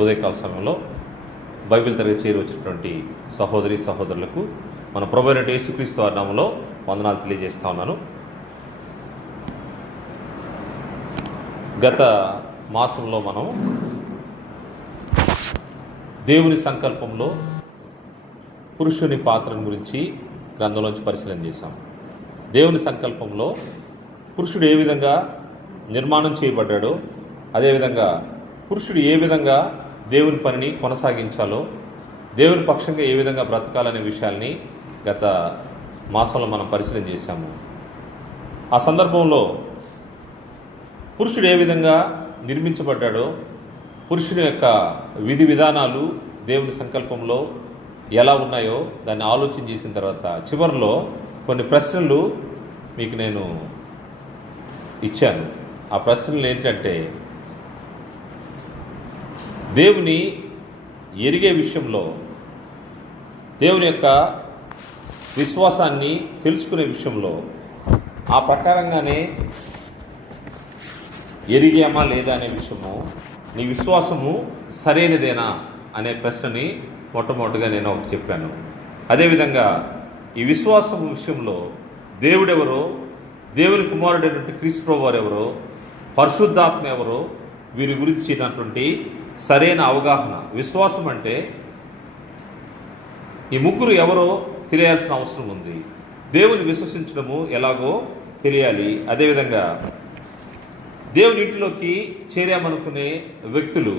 ఉదయకాల సమయంలో బైబిల్ తరగతి చేరి వచ్చినటువంటి సహోదరి సహోదరులకు మన ప్రభువైన యేసుక్రీస్తు వారి నామములో వందనాలు తెలియజేస్తా ఉన్నాను. గత మాసంలో మనం దేవుని సంకల్పంలో పురుషుని పాత్రను గురించి గ్రంథంలోంచి పరిశీలన చేశాం. దేవుని సంకల్పంలో పురుషుడు ఏ విధంగా నిర్మాణం చేయబడ్డాడో, అదేవిధంగా పురుషుడు ఏ విధంగా దేవుని పనిని కొనసాగించాలో, దేవుని పక్షంగా ఏ విధంగా బ్రతకాలనే విషయాల్ని గత మాసంలో మనం పరిశీలన చేశాము. ఆ సందర్భంలో పురుషుడు ఏ విధంగా నిర్మించబడ్డాడో, పురుషుని యొక్క విధి విధానాలు దేవుని సంకల్పంలో ఎలా ఉన్నాయో దాన్ని ఆలోచన చేసిన తర్వాత చివరిలో కొన్ని ప్రశ్నలు మీకు నేను ఇచ్చాను. ఆ ప్రశ్నలు ఏంటంటే, దేవుని ఎరిగే విషయంలో, దేవుని యొక్క విశ్వాసాన్ని తెలుసుకునే విషయంలో ఆ ప్రకారంగానే ఎరిగామా లేదా అనే విషయము, నీ విశ్వాసము సరైనదేనా అనే ప్రశ్నని మొట్టమొదటిగా నేను ఒకటి చెప్పాను. అదేవిధంగా ఈ విశ్వాసం విషయంలో దేవుడెవరో, దేవుని కుమారుడైనటువంటి క్రీస్తు ప్రభువు వారు ఎవరో, పరిశుద్ధాత్మ ఎవరో, వీరి గురించినటువంటి సరైన అవగాహన. విశ్వాసం అంటే ఈ ముగ్గురు ఎవరో తెలియాల్సిన అవసరం ఉంది. దేవుని విశ్వసించడము ఎలాగో తెలియాలి. అదేవిధంగా దేవుని ఇంటిలోకి చేరామనుకునే వ్యక్తులు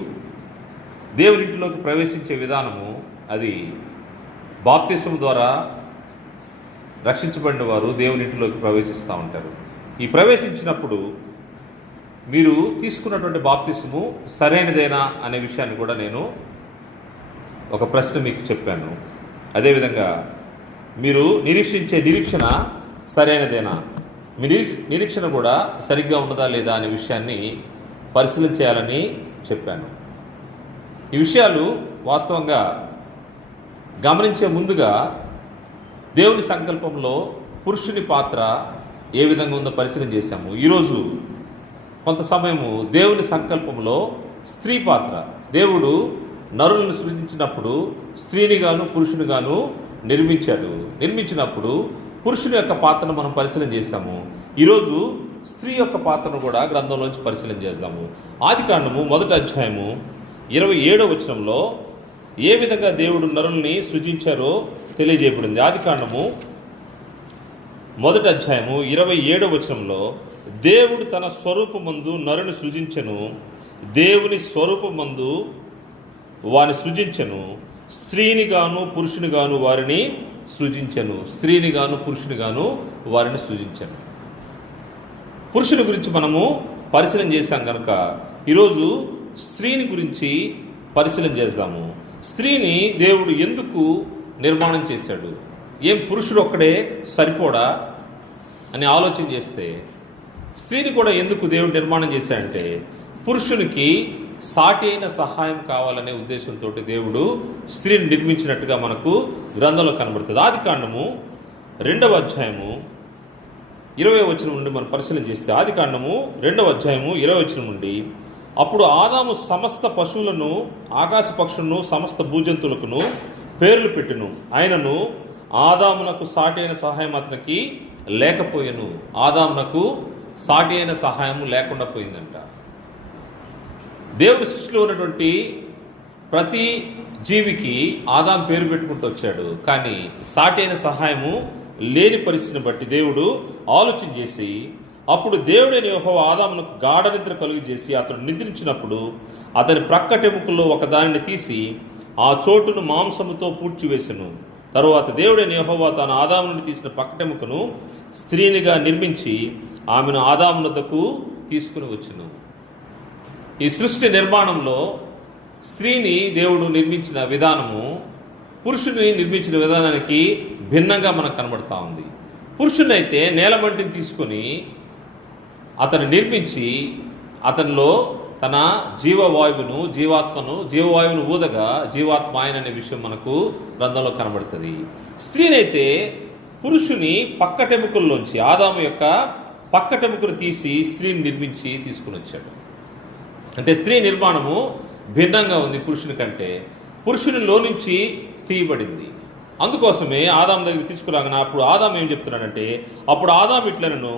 దేవుని ఇంటిలోకి ప్రవేశించే విధానము, అది బాప్తిస్మం ద్వారా రక్షించబడిన వారు దేవుని ఇంటిలోకి ప్రవేశిస్తూ ఉంటారు. ఈ ప్రవేశించినప్పుడు మీరు తీసుకున్నటువంటి బాప్తిస్మము సరైనదేనా అనే విషయాన్ని కూడా నేను ఒక ప్రశ్న మీకు చెప్పాను. అదేవిధంగా మీరు నిరీక్షించే నిరీక్షణ సరైనదేనా, మీ నిరీక్షణ కూడా సరిగ్గా ఉన్నదా లేదా అనే విషయాన్ని పరిశీలన చేయాలని చెప్పాను. ఈ విషయాలు వాస్తవంగా గమనించే ముందుగా దేవుని సంకల్పంలో పురుషుని పాత్ర ఏ విధంగా ఉందో పరిశీలన చేశాము. ఈరోజు కొంత సమయము దేవుని సంకల్పంలో స్త్రీ పాత్ర, దేవుడు నరులను సృజించినప్పుడు స్త్రీని గాను పురుషుని గాను నిర్మించినప్పుడు పురుషుని యొక్క పాత్రను మనం పరిశీలన చేశాము. ఈరోజు స్త్రీ యొక్క పాత్రను కూడా గ్రంథంలోంచి పరిశీలన చేద్దాము. ఆదికాండము 1వ అధ్యాయము 27వ వచనంలో ఏ విధంగా దేవుడు నరుల్ని సృజించారో తెలియజేయబడింది. ఆదికాండము 1వ అధ్యాయము 27వ వచనంలో, దేవుడు తన స్వరూపమందు నరుని సృజించెను, దేవుని స్వరూపమందు వారిని సృజించెను, స్త్రీని గాను పురుషుని గాను వారిని సృజించెను. స్త్రీని గాను పురుషుని గాను వారిని సృజించెను. పురుషుని గురించి మనము పరిశీలన చేశాం కనుక ఈరోజు స్త్రీని గురించి పరిశీలన చేద్దాము. స్త్రీని దేవుడు ఎందుకు నిర్మాణం చేశాడు? ఏం పురుషుడు ఒక్కడే సరిపోడా అని ఆలోచన చేస్తే, స్త్రీని కూడా ఎందుకు దేవుడు నిర్మాణం చేశాడంటే పురుషునికి సాటి అయిన సహాయం కావాలనే ఉద్దేశంతో దేవుడు స్త్రీని నిర్మించినట్టుగా మనకు గ్రంథంలో కనబడుతుంది. ఆదికాండము 2వ అధ్యాయము 20వ వచనం నుండి మనం పరిశీలన చేస్తే, ఆదికాండము 2వ అధ్యాయము 20వ వచనం నుండి, అప్పుడు ఆదాము సమస్త పశువులను, ఆకాశ పక్షులను, సమస్త భూజంతువులకును పేర్లు పెట్టును, ఆయనను ఆదామునకు సాటి అయిన సహాయం అతనికి లేకపోయాను. ఆదామునకు సాటి అయిన సహాయం లేకుండా పోయిందంట. దేవుడి సృష్టిలో ఉన్నటువంటి ప్రతి జీవికి ఆదాం పేరు పెట్టుకుంటూ వచ్చాడు. కానీ సాటి అయిన సహాయము లేని పరిస్థితిని బట్టి దేవుడు ఆలోచన చేసి, అప్పుడు దేవుడైన యెహోవా ఆదామునకు గాఢ నిద్ర కలుగజేసి అతడు నిద్రించినప్పుడు అతని ప్రక్కటెముకల్లో ఒక దానిని తీసి ఆ చోటును మాంసముతో పూడ్చివేసెను. తరువాత దేవుడైన యెహోవా తాను ఆదాము నుండి తీసిన ప్రక్కటెముకను స్త్రీనిగా నిర్మించి ఆమెను ఆదాము వద్దకు తీసుకుని వచ్చెను. ఈ సృష్టి నిర్మాణంలో స్త్రీని దేవుడు నిర్మించిన విధానము పురుషుని నిర్మించిన విధానానికి భిన్నంగా మనకు కనబడతా ఉంది. పురుషుని అయితే నేలమంటిని తీసుకొని అతను నిర్మించి అతనిలో తన జీవవాయువును ఊదగా జీవాత్మ ఆయన అనే విషయం మనకు గ్రంథంలో కనబడుతుంది. స్త్రీనైతే పురుషుని పక్కటెముకల్లోంచి, ఆదాము యొక్క పక్కటెముకలు తీసి స్త్రీని నిర్మించి తీసుకుని వచ్చాడు. అంటే స్త్రీ నిర్మాణము భిన్నంగా ఉంది పురుషుని కంటే, పురుషునిలో నుంచి తీయబడింది. అందుకోసమే ఆదాం దగ్గర తీసుకురాగానే అప్పుడు ఆదాం ఏం చెప్తున్నాడంటే, అప్పుడు ఆదాం ఇట్లనను,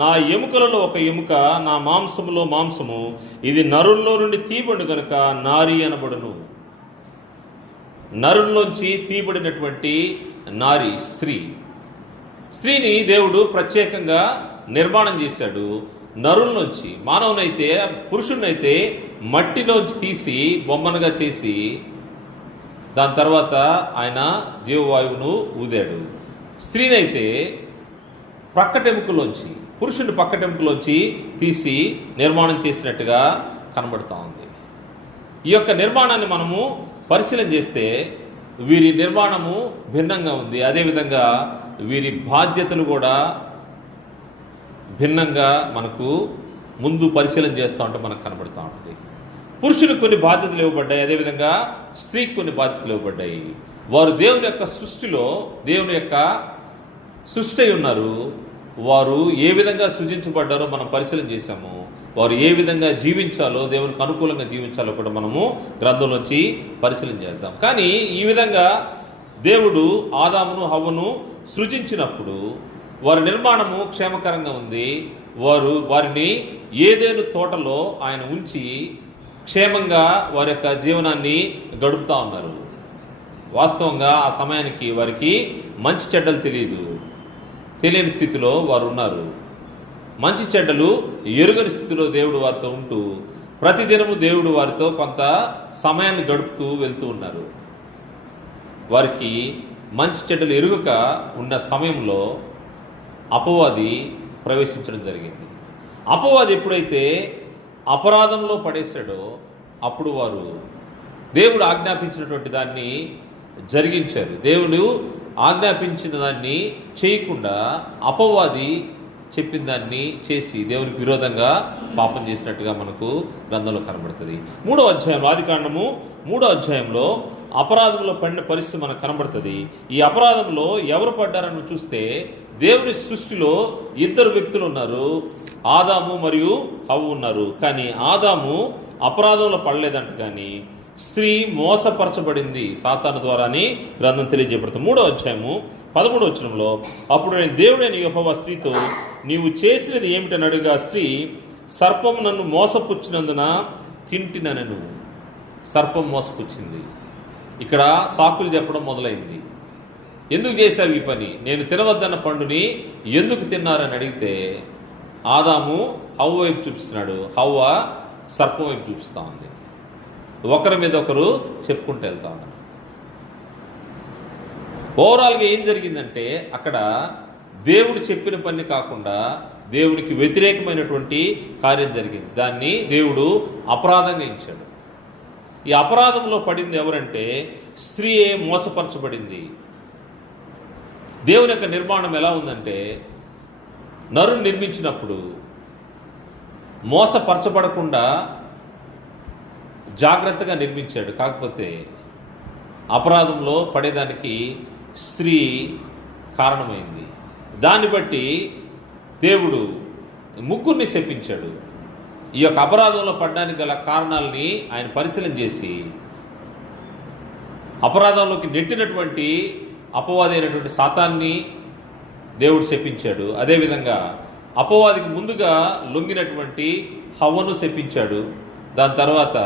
నా ఎముకలలో ఒక ఎముక, నా మాంసములో మాంసము, ఇది నరుల్లో నుండి తీయబడి కనుక నారి అనబడును. నరుల్లోంచి తీయబడినటువంటి నారి స్త్రీ. స్త్రీని దేవుడు ప్రత్యేకంగా నిర్మాణం చేశాడు. నరుల్లోంచి మానవునైతే, పురుషుడినైతే మట్టిలోంచి తీసి బొమ్మనుగా చేసి దాని తర్వాత ఆయన జీవవాయువును ఊదాడు. స్త్రీనైతే పక్కటెముకలోంచి, పురుషుని పక్కటెముకలోంచి తీసి నిర్మాణం చేసినట్టుగా కనబడుతూ ఉంది. ఈ యొక్క నిర్మాణాన్ని మనము పరిశీలన చేస్తే వీరి నిర్మాణము భిన్నంగా ఉంది. అదేవిధంగా వీరి బాధ్యతలు కూడా భిన్నంగా మనకు ముందు పరిశీలన చేస్తూ ఉంటే మనకు కనబడుతూ ఉంటుంది. పురుషునికి కొన్ని బాధ్యతలు ఇవ్వబడ్డాయి, అదేవిధంగా స్త్రీకి కొన్ని బాధ్యతలు ఇవ్వబడ్డాయి. వారు దేవుని యొక్క సృష్టిలో, దేవుని యొక్క సృష్టి అయి ఉన్నారు. వారు ఏ విధంగా సృజించబడ్డారో మనం పరిశీలన చేశాము. వారు ఏ విధంగా జీవించాలో, దేవునికి అనుకూలంగా జీవించాలో కూడా మనము గ్రంథంలోంచి పరిశీలన చేస్తాం. కానీ ఈ విధంగా దేవుడు ఆదామును హవ్వను సృజించినప్పుడు వారి నిర్మాణము క్షేమకరంగా ఉంది. వారిని ఏదేను తోటలో ఆయన ఉంచి క్షేమంగా వారి యొక్క జీవనాన్ని గడుపుతూ ఉన్నారు. వాస్తవంగా ఆ సమయానికి వారికి మంచి చెడ్డలు తెలియని స్థితిలో వారు ఉన్నారు. మంచి చెడ్డలు ఎరుగని స్థితిలో దేవుడు వారితో ఉంటూ ప్రతిదినము దేవుడు వారితో కొంత సమయాన్ని గడుపుతూ వెళ్తూ ఉన్నారు. వారికి మంచి చెడ్డలు ఎరుగక ఉన్న సమయంలో అపవాది ప్రవేశించడం జరిగింది. అపవాది ఎప్పుడైతే అపరాధంలో పడేశాడో అప్పుడు వారు దేవుడు ఆజ్ఞాపించినటువంటి దాన్ని జరిగించారు. దేవుడు ఆజ్ఞాపించిన దాన్ని చేయకుండా అపవాది చెప్పిన దాన్ని చేసి దేవునికి విరోధంగా పాపం చేసినట్టుగా మనకు గ్రంథంలో కనబడుతుంది. 3వ అధ్యాయం, ఆదికాండము 3వ అధ్యాయంలో అపరాధంలో పడిన పరిస్థితి మనకు కనబడుతుంది. ఈ అపరాధంలో ఎవరు పడ్డారని చూస్తే దేవుని సృష్టిలో 2 వ్యక్తులు ఉన్నారు, ఆదాము మరియు హవ్వ ఉన్నారు. కానీ ఆదాము అపరాధంలో పడలేదంట, కానీ స్త్రీ మోసపరచబడింది సాతాను ద్వారా అని గ్రంథం తెలియజేయబడుతుంది. 3వ అధ్యాయము 13వ వచనంలో, అప్పుడు నేను దేవుడైన యెహోవా స్త్రీతో, నీవు చేసినది ఏమిటని అడుగా, స్త్రీ, సర్పం నన్ను మోసపుచ్చినందున తింటినను. సర్పం మోసపుచ్చింది. ఇక్కడ సాకులు చెప్పడం మొదలైంది. ఎందుకు చేశావు ఈ పని? నేను తినవద్దన్న పండుని ఎందుకు తిన్నారని అడిగితే ఆదాము హవ్వ వైపు చూపిస్తున్నాడు, హవ్వ సర్పం వైపు చూపిస్తూ ఉంది. ఒకరి మీద ఒకరు చెప్పుకుంటూ వెళ్తా ఉన్నారు. ఓవరాల్గా ఏం జరిగిందంటే అక్కడ దేవుడు చెప్పిన పని కాకుండా దేవునికి వ్యతిరేకమైనటువంటి కార్యం జరిగింది. దాన్ని దేవుడు అపరాధంగా ఇచ్చాడు. ఈ అపరాధంలో పడింది ఎవరంటే స్త్రీయే మోసపరచబడింది. దేవుని యొక్క నిర్మాణం ఎలా ఉందంటే, నరుని నిర్మించినప్పుడు మోసపరచబడకుండా జాగ్రత్తగా నిర్మించాడు. కాకపోతే అపరాధంలో పడేదానికి స్త్రీ కారణమైంది. దాన్ని బట్టి దేవుడు ముగ్గురిని శపించాడు. ఈ యొక్క అపరాధంలో పడడానికి గల కారణాలని ఆయన పరిశీలన చేసి అపరాధంలోకి నెట్టినటువంటి అపవాది అయినటువంటి సాతాన్ని దేవుడు శపించాడు. అదేవిధంగా అపవాదికి ముందుగా లొంగినటువంటి హవ్వను శపించాడు. దాని తర్వాత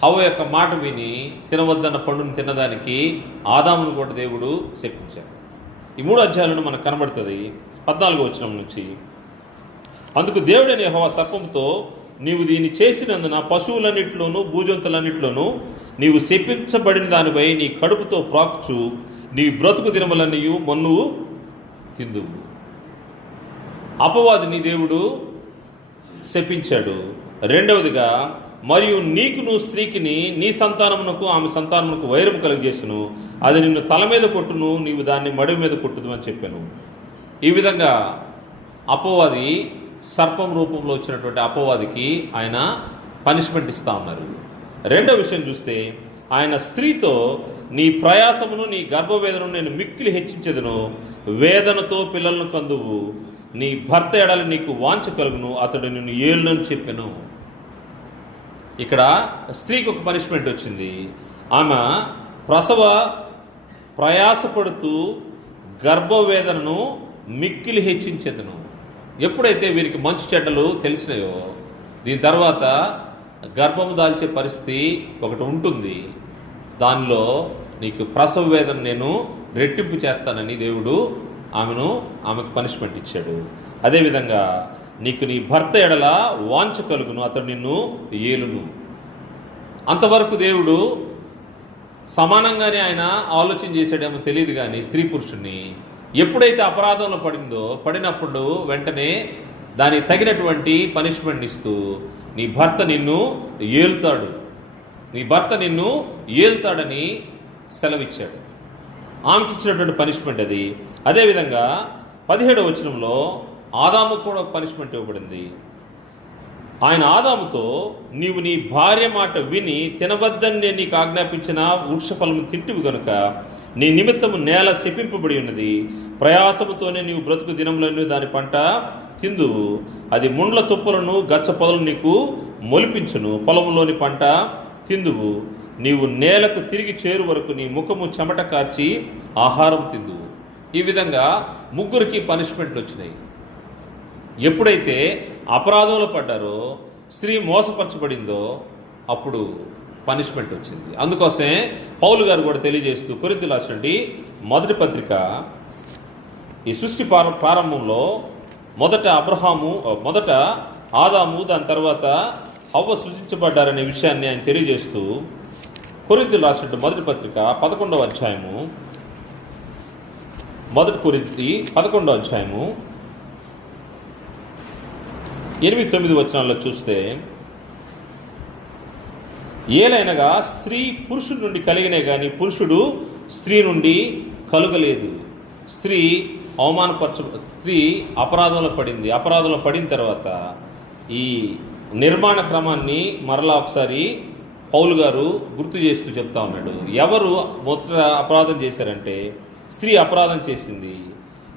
హవ్వ యొక్క మాట విని తినవద్దన్న పండును తినడానికి ఆదామును కూడా దేవుడు శపించాడు. ఈ 3 అధ్యాయాలను మనకు కనబడుతుంది. 14వ వచనం నుంచి, అందుకు దేవుడైన యెహోవా సర్పంతో, నీవు దీన్ని చేసినందున పశువులన్నింటిలోనూ భూజంతులన్నింటిలోనూ నీవు శపించబడిన దానిపై నీ కడుపుతో ప్రాకుచు నీ బ్రతుకు దినములన్నీ మన్నువు తిందువు. అపవాదిని దేవుడు శపించాడు. రెండవదిగా, మరియు నీకును స్త్రీకిని నీ సంతానమునకు ఆమె సంతానమునకు వైరము కలుగజేసును, అది నిన్ను తల మీద కొట్టును, నీవు దాన్ని మడి మీద కొట్టుదు అని చెప్పాను. ఈ విధంగా అపవాది సర్పం రూపంలో వచ్చినటువంటి అపవాదికి ఆయన పనిష్మెంట్ ఇస్తా ఉన్నారు. రెండో విషయం చూస్తే, ఆయన స్త్రీతో, నీ ప్రయాసమును నీ గర్భవేదనను నేను మిక్కిలి హెచ్చించెదను, వేదనతో పిల్లలను కందువు, నీ భర్త ఎడల నీకు వాంఛ కలుగును, అతడు నిన్ను ఏలునని చెప్పెను. ఇక్కడ స్త్రీకి ఒక పనిష్మెంట్ వచ్చింది. ఆమె ప్రయాసపడుతూ గర్భవేదనను మిక్కిలి హెచ్చించెదను. ఎప్పుడైతే వీరికి మంచి చెడ్డలు తెలిసినాయో దీని తర్వాత గర్భము దాల్చే పరిస్థితి ఒకటి ఉంటుంది. దానిలో నీకు ప్రసవ వేదన నేను రెట్టింపు చేస్తానని దేవుడు ఆమెకు పనిష్మెంట్ ఇచ్చాడు. అదేవిధంగా నీకు నీ భర్త ఎడల వాంఛ కలుగును, అతడు నిన్ను ఏలును. అంతవరకు దేవుడు సమానంగానే ఆయన ఆలోచన చేశాడేమో తెలియదు, కానీ స్త్రీ పురుషుణ్ణి ఎప్పుడైతే అపరాధంలో పడినప్పుడు వెంటనే దానికి తగినటువంటి పనిష్మెంట్ ఇస్తూ నీ భర్త నిన్ను ఏలుతాడని సెలవిచ్చాడు. ఆమెకి ఇచ్చినటువంటి పనిష్మెంట్ అది. అదేవిధంగా 17వ వచనంలో ఆదాము కూడా పనిష్మెంట్ ఇవ్వబడింది. ఆయన ఆదాముతో, నీవు నీ భార్య మాట విని తినవద్దని నేను నీకు ఆజ్ఞాపించిన వృక్షఫలము తింటివి గనుక నీ నిమిత్తము నేల శపింపబడి ఉన్నది. ప్రయాసముతోనే నీవు బ్రతుకు దినములను దాని పంట తిందువు. అది ముండ్ల తుప్పలను గచ్చ పొదలు నీకు మొలిపించును. పొలంలోని పంట తిందువు. నీవు నేలకు తిరిగి చేరు వరకు నీ ముఖము చెమట కార్చి ఆహారం తిందువు. ఈ విధంగా ముగ్గురికి పనిష్మెంట్లు వచ్చినాయి. ఎప్పుడైతే అపరాధంలో పడ్డారో, స్త్రీ మోసపరచబడిందో అప్పుడు పనిష్మెంట్ వచ్చింది. అందుకోసమే పౌలు గారు కూడా తెలియజేస్తూ కొరింథీయులకు రాసినటువంటి మొదటి పత్రిక ఈ సృష్టి ప్రారంభంలో మొదట ఆదాము, దాని తర్వాత హవ్వ సృజించబడ్డారనే విషయాన్ని ఆయన తెలియజేస్తూ కొరింథీయులకు రాసినటువంటి మొదటి పత్రిక 11వ అధ్యాయము, మొదటి కొరింథీ 11వ అధ్యాయము 8-9 వచనాల్లో చూస్తే, ఏలైనగా స్త్రీ పురుషుడి నుండి కలిగినే కానీ పురుషుడు స్త్రీ నుండి కలుగలేదు. స్త్రీ అపరాధంలో పడింది. అపరాధంలో పడిన తర్వాత ఈ నిర్మాణ క్రమాన్ని మరలా ఒకసారి పౌలు గారు గుర్తు చేస్తూ చెప్తా ఉన్నాడు. ఎవరు మొదట అపరాధం చేశారంటే స్త్రీ అపరాధం చేసింది.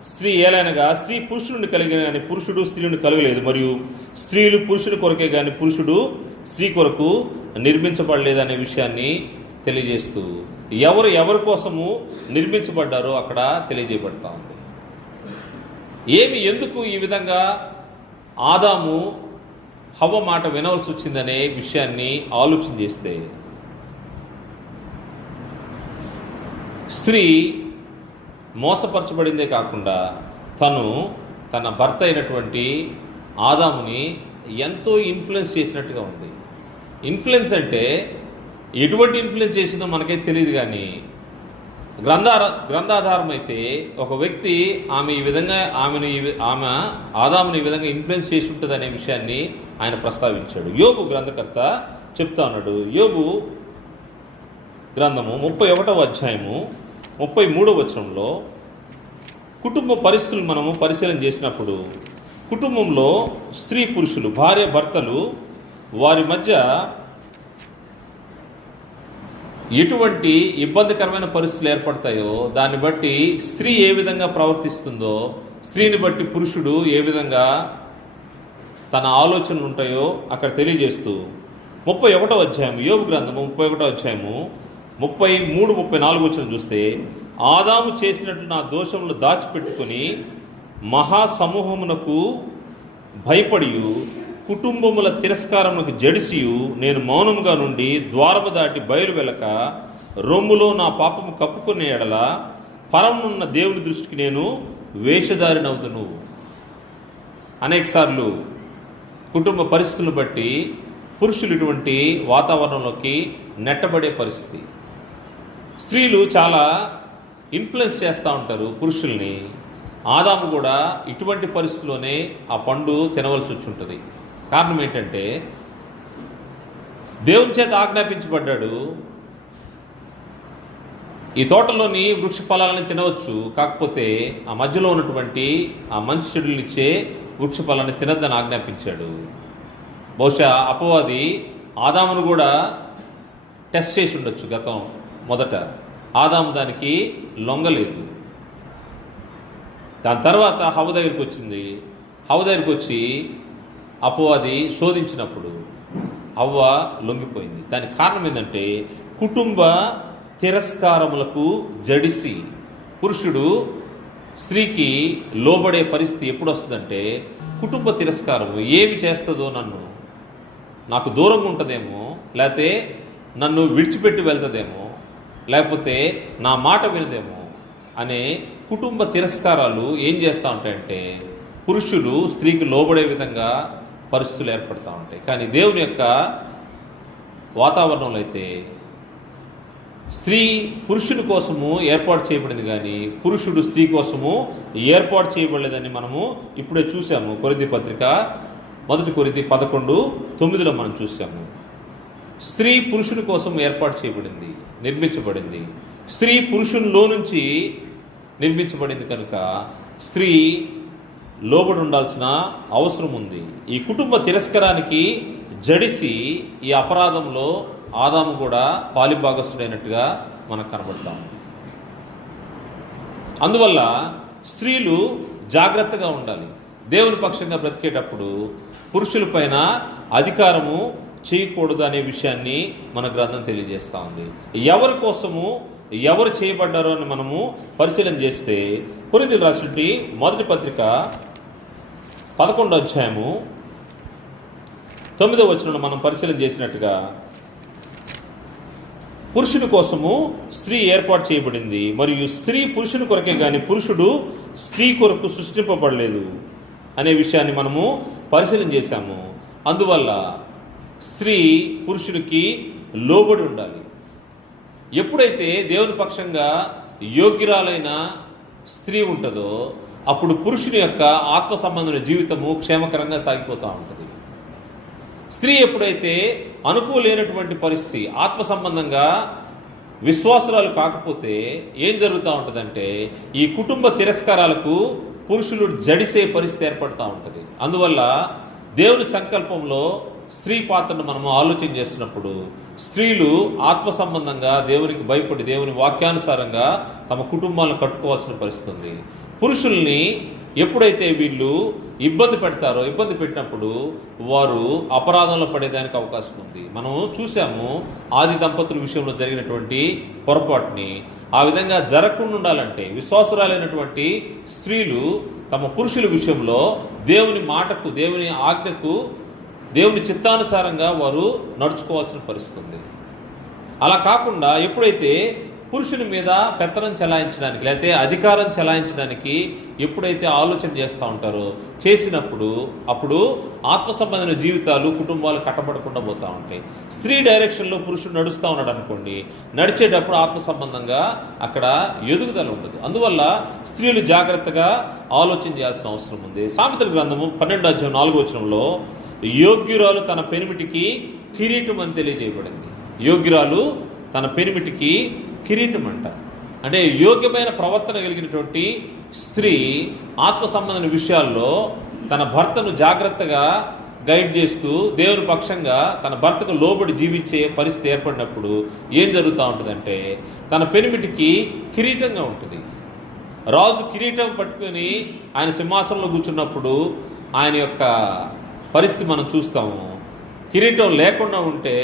స్త్రీ ఏలైనగా స్త్రీ పురుషుడి నుండి కలిగిన కానీ పురుషుడు స్త్రీ నుండి కలగలేదు. మరియు స్త్రీలు పురుషుని కొరకే కానీ పురుషుడు స్త్రీ కొరకు నిర్మించబడలేదనే విషయాన్ని తెలియజేస్తూ ఎవరి కోసము నిర్మించబడ్డారో అక్కడ తెలియజేయబడతా ఉంది. ఎందుకు ఈ విధంగా ఆదాము హవ్వ మాట వినవలసి వచ్చిందనే విషయాన్ని ఆలోచన చేస్తే, స్త్రీ మోసపరచబడిందే కాకుండా తన భర్త అయినటువంటి ఆదాముని ఎంతో ఇన్ఫ్లుయెన్స్ చేసినట్టుగా ఉంది. ఇన్ఫ్లుయెన్స్ అంటే ఎటువంటి ఇన్ఫ్లుయెన్స్ చేసిందో మనకైతే తెలియదు, కానీ గ్రంథాధారం అయితే ఒక వ్యక్తి ఆమె ఆదాముని ఈ విధంగా ఇన్ఫ్లుయెన్స్ చేసి ఉంటుంది అనే విషయాన్ని ఆయన ప్రస్తావించాడు. యోబు గ్రంథకర్త చెప్తా ఉన్నాడు. యోబు గ్రంథము 31వ అధ్యాయము 33వ వచనంలో కుటుంబ పరిస్థితులు మనము పరిశీలన చేసినప్పుడు, కుటుంబంలో స్త్రీ పురుషులు భార్య భర్తలు వారి మధ్య ఎటువంటి ఇబ్బందికరమైన పరిస్థితులు ఏర్పడతాయో దాన్ని బట్టి స్త్రీ ఏ విధంగా ప్రవర్తిస్తుందో, స్త్రీని బట్టి పురుషుడు ఏ విధంగా తన ఆలోచనలు ఉంటాయో అక్కడ తెలియజేస్తూ 31వ అధ్యాయం యోబు గ్రంథము 31వ అధ్యాయము 33-34 వచనం చూస్తే, ఆదాము చేసినట్లు నా దోషములు దాచిపెట్టుకుని మహాసమూహమునకు భయపడియు కుటుంబముల తిరస్కారమునకు జడిసియు నేను మౌనముగా నుండి ద్వారము దాటి బయలు వెలక రొమ్ములో నా పాపము కప్పుకునే ఎడల పరమునున్న దేవుని దృష్టికి నేను వేషధారినవుదును. అనేకసార్లు కుటుంబ పరిస్థితులను బట్టి పురుషులు ఇటువంటి వాతావరణంలోకి నెట్టబడే పరిస్థితి. స్త్రీలు చాలా ఇన్ఫ్లుయెన్స్ చేస్తూ ఉంటారు పురుషుల్ని. ఆదాము కూడా ఇటువంటి పరిస్థితుల్లోనే ఆ పండు తినవలసి వచ్చి ఉంటుంది. కారణం ఏంటంటే దేవుని చేత ఆజ్ఞాపించబడ్డాడు, ఈ తోటలోని వృక్ష ఫలాలని తినవచ్చు, కాకపోతే ఆ మధ్యలో ఉన్నటువంటి ఆ మంచి చెడులు ఇచ్చే వృక్ష ఫలాన్ని తినద్దని ఆజ్ఞాపించాడు. బహుశా అపవాది ఆదామును కూడా టెస్ట్ చేసి ఉండొచ్చు మొదట. ఆదాము దానికి లొంగలేదు. దాని తర్వాత హవ్వ దగ్గరికి వచ్చింది. హవ్వ దగ్గరికి వచ్చి అపవాది శోధించినప్పుడు అవ్వ లొంగిపోయింది. దానికి కారణం ఏంటంటే కుటుంబ తిరస్కారములకు జడిసి పురుషుడు స్త్రీకి లోబడే పరిస్థితి ఎప్పుడు వస్తుందంటే కుటుంబ తిరస్కారము. ఏమి చేస్తుందో, నాకు దూరంగా ఉంటుందేమో, లేకపోతే నన్ను విడిచిపెట్టి వెళ్తుందేమో, లేకపోతే నా మాట వినదేమో అనే కుటుంబ తిరస్కారాలు ఏం చేస్తూ ఉంటాయంటే పురుషులు స్త్రీకి లోబడే విధంగా పరిస్థితులు ఏర్పడుతూ ఉంటాయి. కానీ దేవుని యొక్క వాతావరణంలో అయితే స్త్రీ పురుషుని కోసము ఏర్పాటు చేయబడింది, కానీ పురుషుడు స్త్రీ కోసము ఏర్పాటు చేయబడలేదని మనము ఇప్పుడే చూసాము. కొరింథీ పత్రిక 1 కొరింథీ 11:9 మనం చూసాము. స్త్రీ పురుషుని కోసం ఏర్పాటు చేయబడింది, నిర్మించబడింది. స్త్రీ పురుషునిలో నుంచి నిర్మించబడింది కనుక స్త్రీ లోబడి ఉండాల్సిన అవసరం ఉంది. ఈ కుటుంబ తిరస్కారానికి జడిసి ఈ అపరాధంలో ఆదాము కూడా పాలిభాగస్తుడైనట్టుగా మనకు కనబడతాం. అందువల్ల స్త్రీలు జాగ్రత్తగా ఉండాలి. దేవుని పక్షంగా బ్రతికేటప్పుడు పురుషుల పైన అధికారము చేయకూడదు అనే విషయాన్ని మన గ్రంథం తెలియజేస్తూ ఉంది. ఎవరి కోసము ఎవరు చేయబడ్డారో అని మనము పరిశీలన చేస్తే కొరింథీయులకు రాసినటువంటి 1 పత్రిక 11వ అధ్యాయము 9వ వచనంలో మనం పరిశీలన చేసినట్టుగా పురుషుని కోసము స్త్రీ ఏర్పాటు చేయబడింది, మరియు స్త్రీ పురుషుని కొరకే కానీ పురుషుడు స్త్రీ కొరకు సృష్టింపబడలేదు అనే విషయాన్ని మనము పరిశీలన చేశాము. అందువల్ల స్త్రీ పురుషునికి లోబడి ఉండాలి. ఎప్పుడైతే దేవుని పక్షంగా యోగ్యురాలైన స్త్రీ ఉంటుందో అప్పుడు పురుషుని యొక్క ఆత్మ సంబంధమైన జీవితము క్షేమకరంగా సాగిపోతూ ఉంటుంది. స్త్రీ ఎప్పుడైతే అనుకూలైనటువంటి పరిస్థితి, ఆత్మ సంబంధంగా విశ్వాసురాలు కాకపోతే ఏం జరుగుతూ ఉంటుందంటే ఈ కుటుంబ తిరస్కారాలకు పురుషులు జడిసే పరిస్థితి ఏర్పడుతూ ఉంటుంది. అందువల్ల దేవుని సంకల్పంలో స్త్రీ పాత్రను మనము ఆలోచన చేస్తున్నప్పుడు స్త్రీలు ఆత్మ సంబంధంగా దేవునికి భయపడి దేవుని వాక్యానుసారంగా తమ కుటుంబాలను కట్టుకోవాల్సిన పరిస్థితి ఉంది. పురుషుల్ని ఎప్పుడైతే వీళ్ళు ఇబ్బంది పెట్టినప్పుడు వారు అపరాధంలో పడేదానికి అవకాశం ఉంది. మనం చూసాము ఆది దంపతుల విషయంలో జరిగినటువంటి పొరపాటుని. ఆ విధంగా జరగకుండా ఉండాలంటే విశ్వాసురాలైనటువంటి స్త్రీలు తమ పురుషుల విషయంలో దేవుని మాటకు, దేవుని ఆజ్ఞకు, దేవుని చిత్తానుసారంగా వారు నడుచుకోవాల్సిన పరిస్థితి ఉంది. అలా కాకుండా ఎప్పుడైతే పురుషుని మీద పెత్తనం చెలాయించడానికి లేకపోతే అధికారం చెలాయించడానికి ఎప్పుడైతే ఆలోచన చేస్తూ ఉంటారో చేసినప్పుడు అప్పుడు ఆత్మ సంబంధమైన జీవితాలు, కుటుంబాలు కట్టబడకుండా పోతూ ఉంటాయి. స్త్రీ డైరెక్షన్లో పురుషుడు నడుస్తూ ఉన్నాడు అనుకోండి, నడిచేటప్పుడు ఆత్మ సంబంధంగా అక్కడ ఎదుగుదల ఉండదు. అందువల్ల స్త్రీలు జాగ్రత్తగా ఆలోచన చేయాల్సిన అవసరం ఉంది. సామెతల గ్రంథము 12వ అధ్యాయం 4వ వచనంలో యోగ్యురాలు తన పెనిమిటికి కిరీటం అని తెలియజేయబడింది. యోగ్యురాలు తన పెనిమిటికి కిరీటం అంట. అంటే యోగ్యమైన ప్రవర్తన కలిగినటువంటి స్త్రీ ఆత్మ సంబంధమైన విషయాల్లో తన భర్తను జాగ్రత్తగా గైడ్ చేస్తూ దేవుని పక్షంగా తన భర్తకు లోబడి జీవించే పరిస్థితి ఏర్పడినప్పుడు ఏం జరుగుతూ ఉంటుందంటే తన పెనిమిటికి కిరీటంగా ఉంటుంది. రాజు కిరీటం పట్టుకొని ఆయన సింహాసనంలో కూర్చున్నప్పుడు ఆయన యొక్క పరిస్థితి మనం చూస్తాము. కిరీటం లేకుండా ఉంటే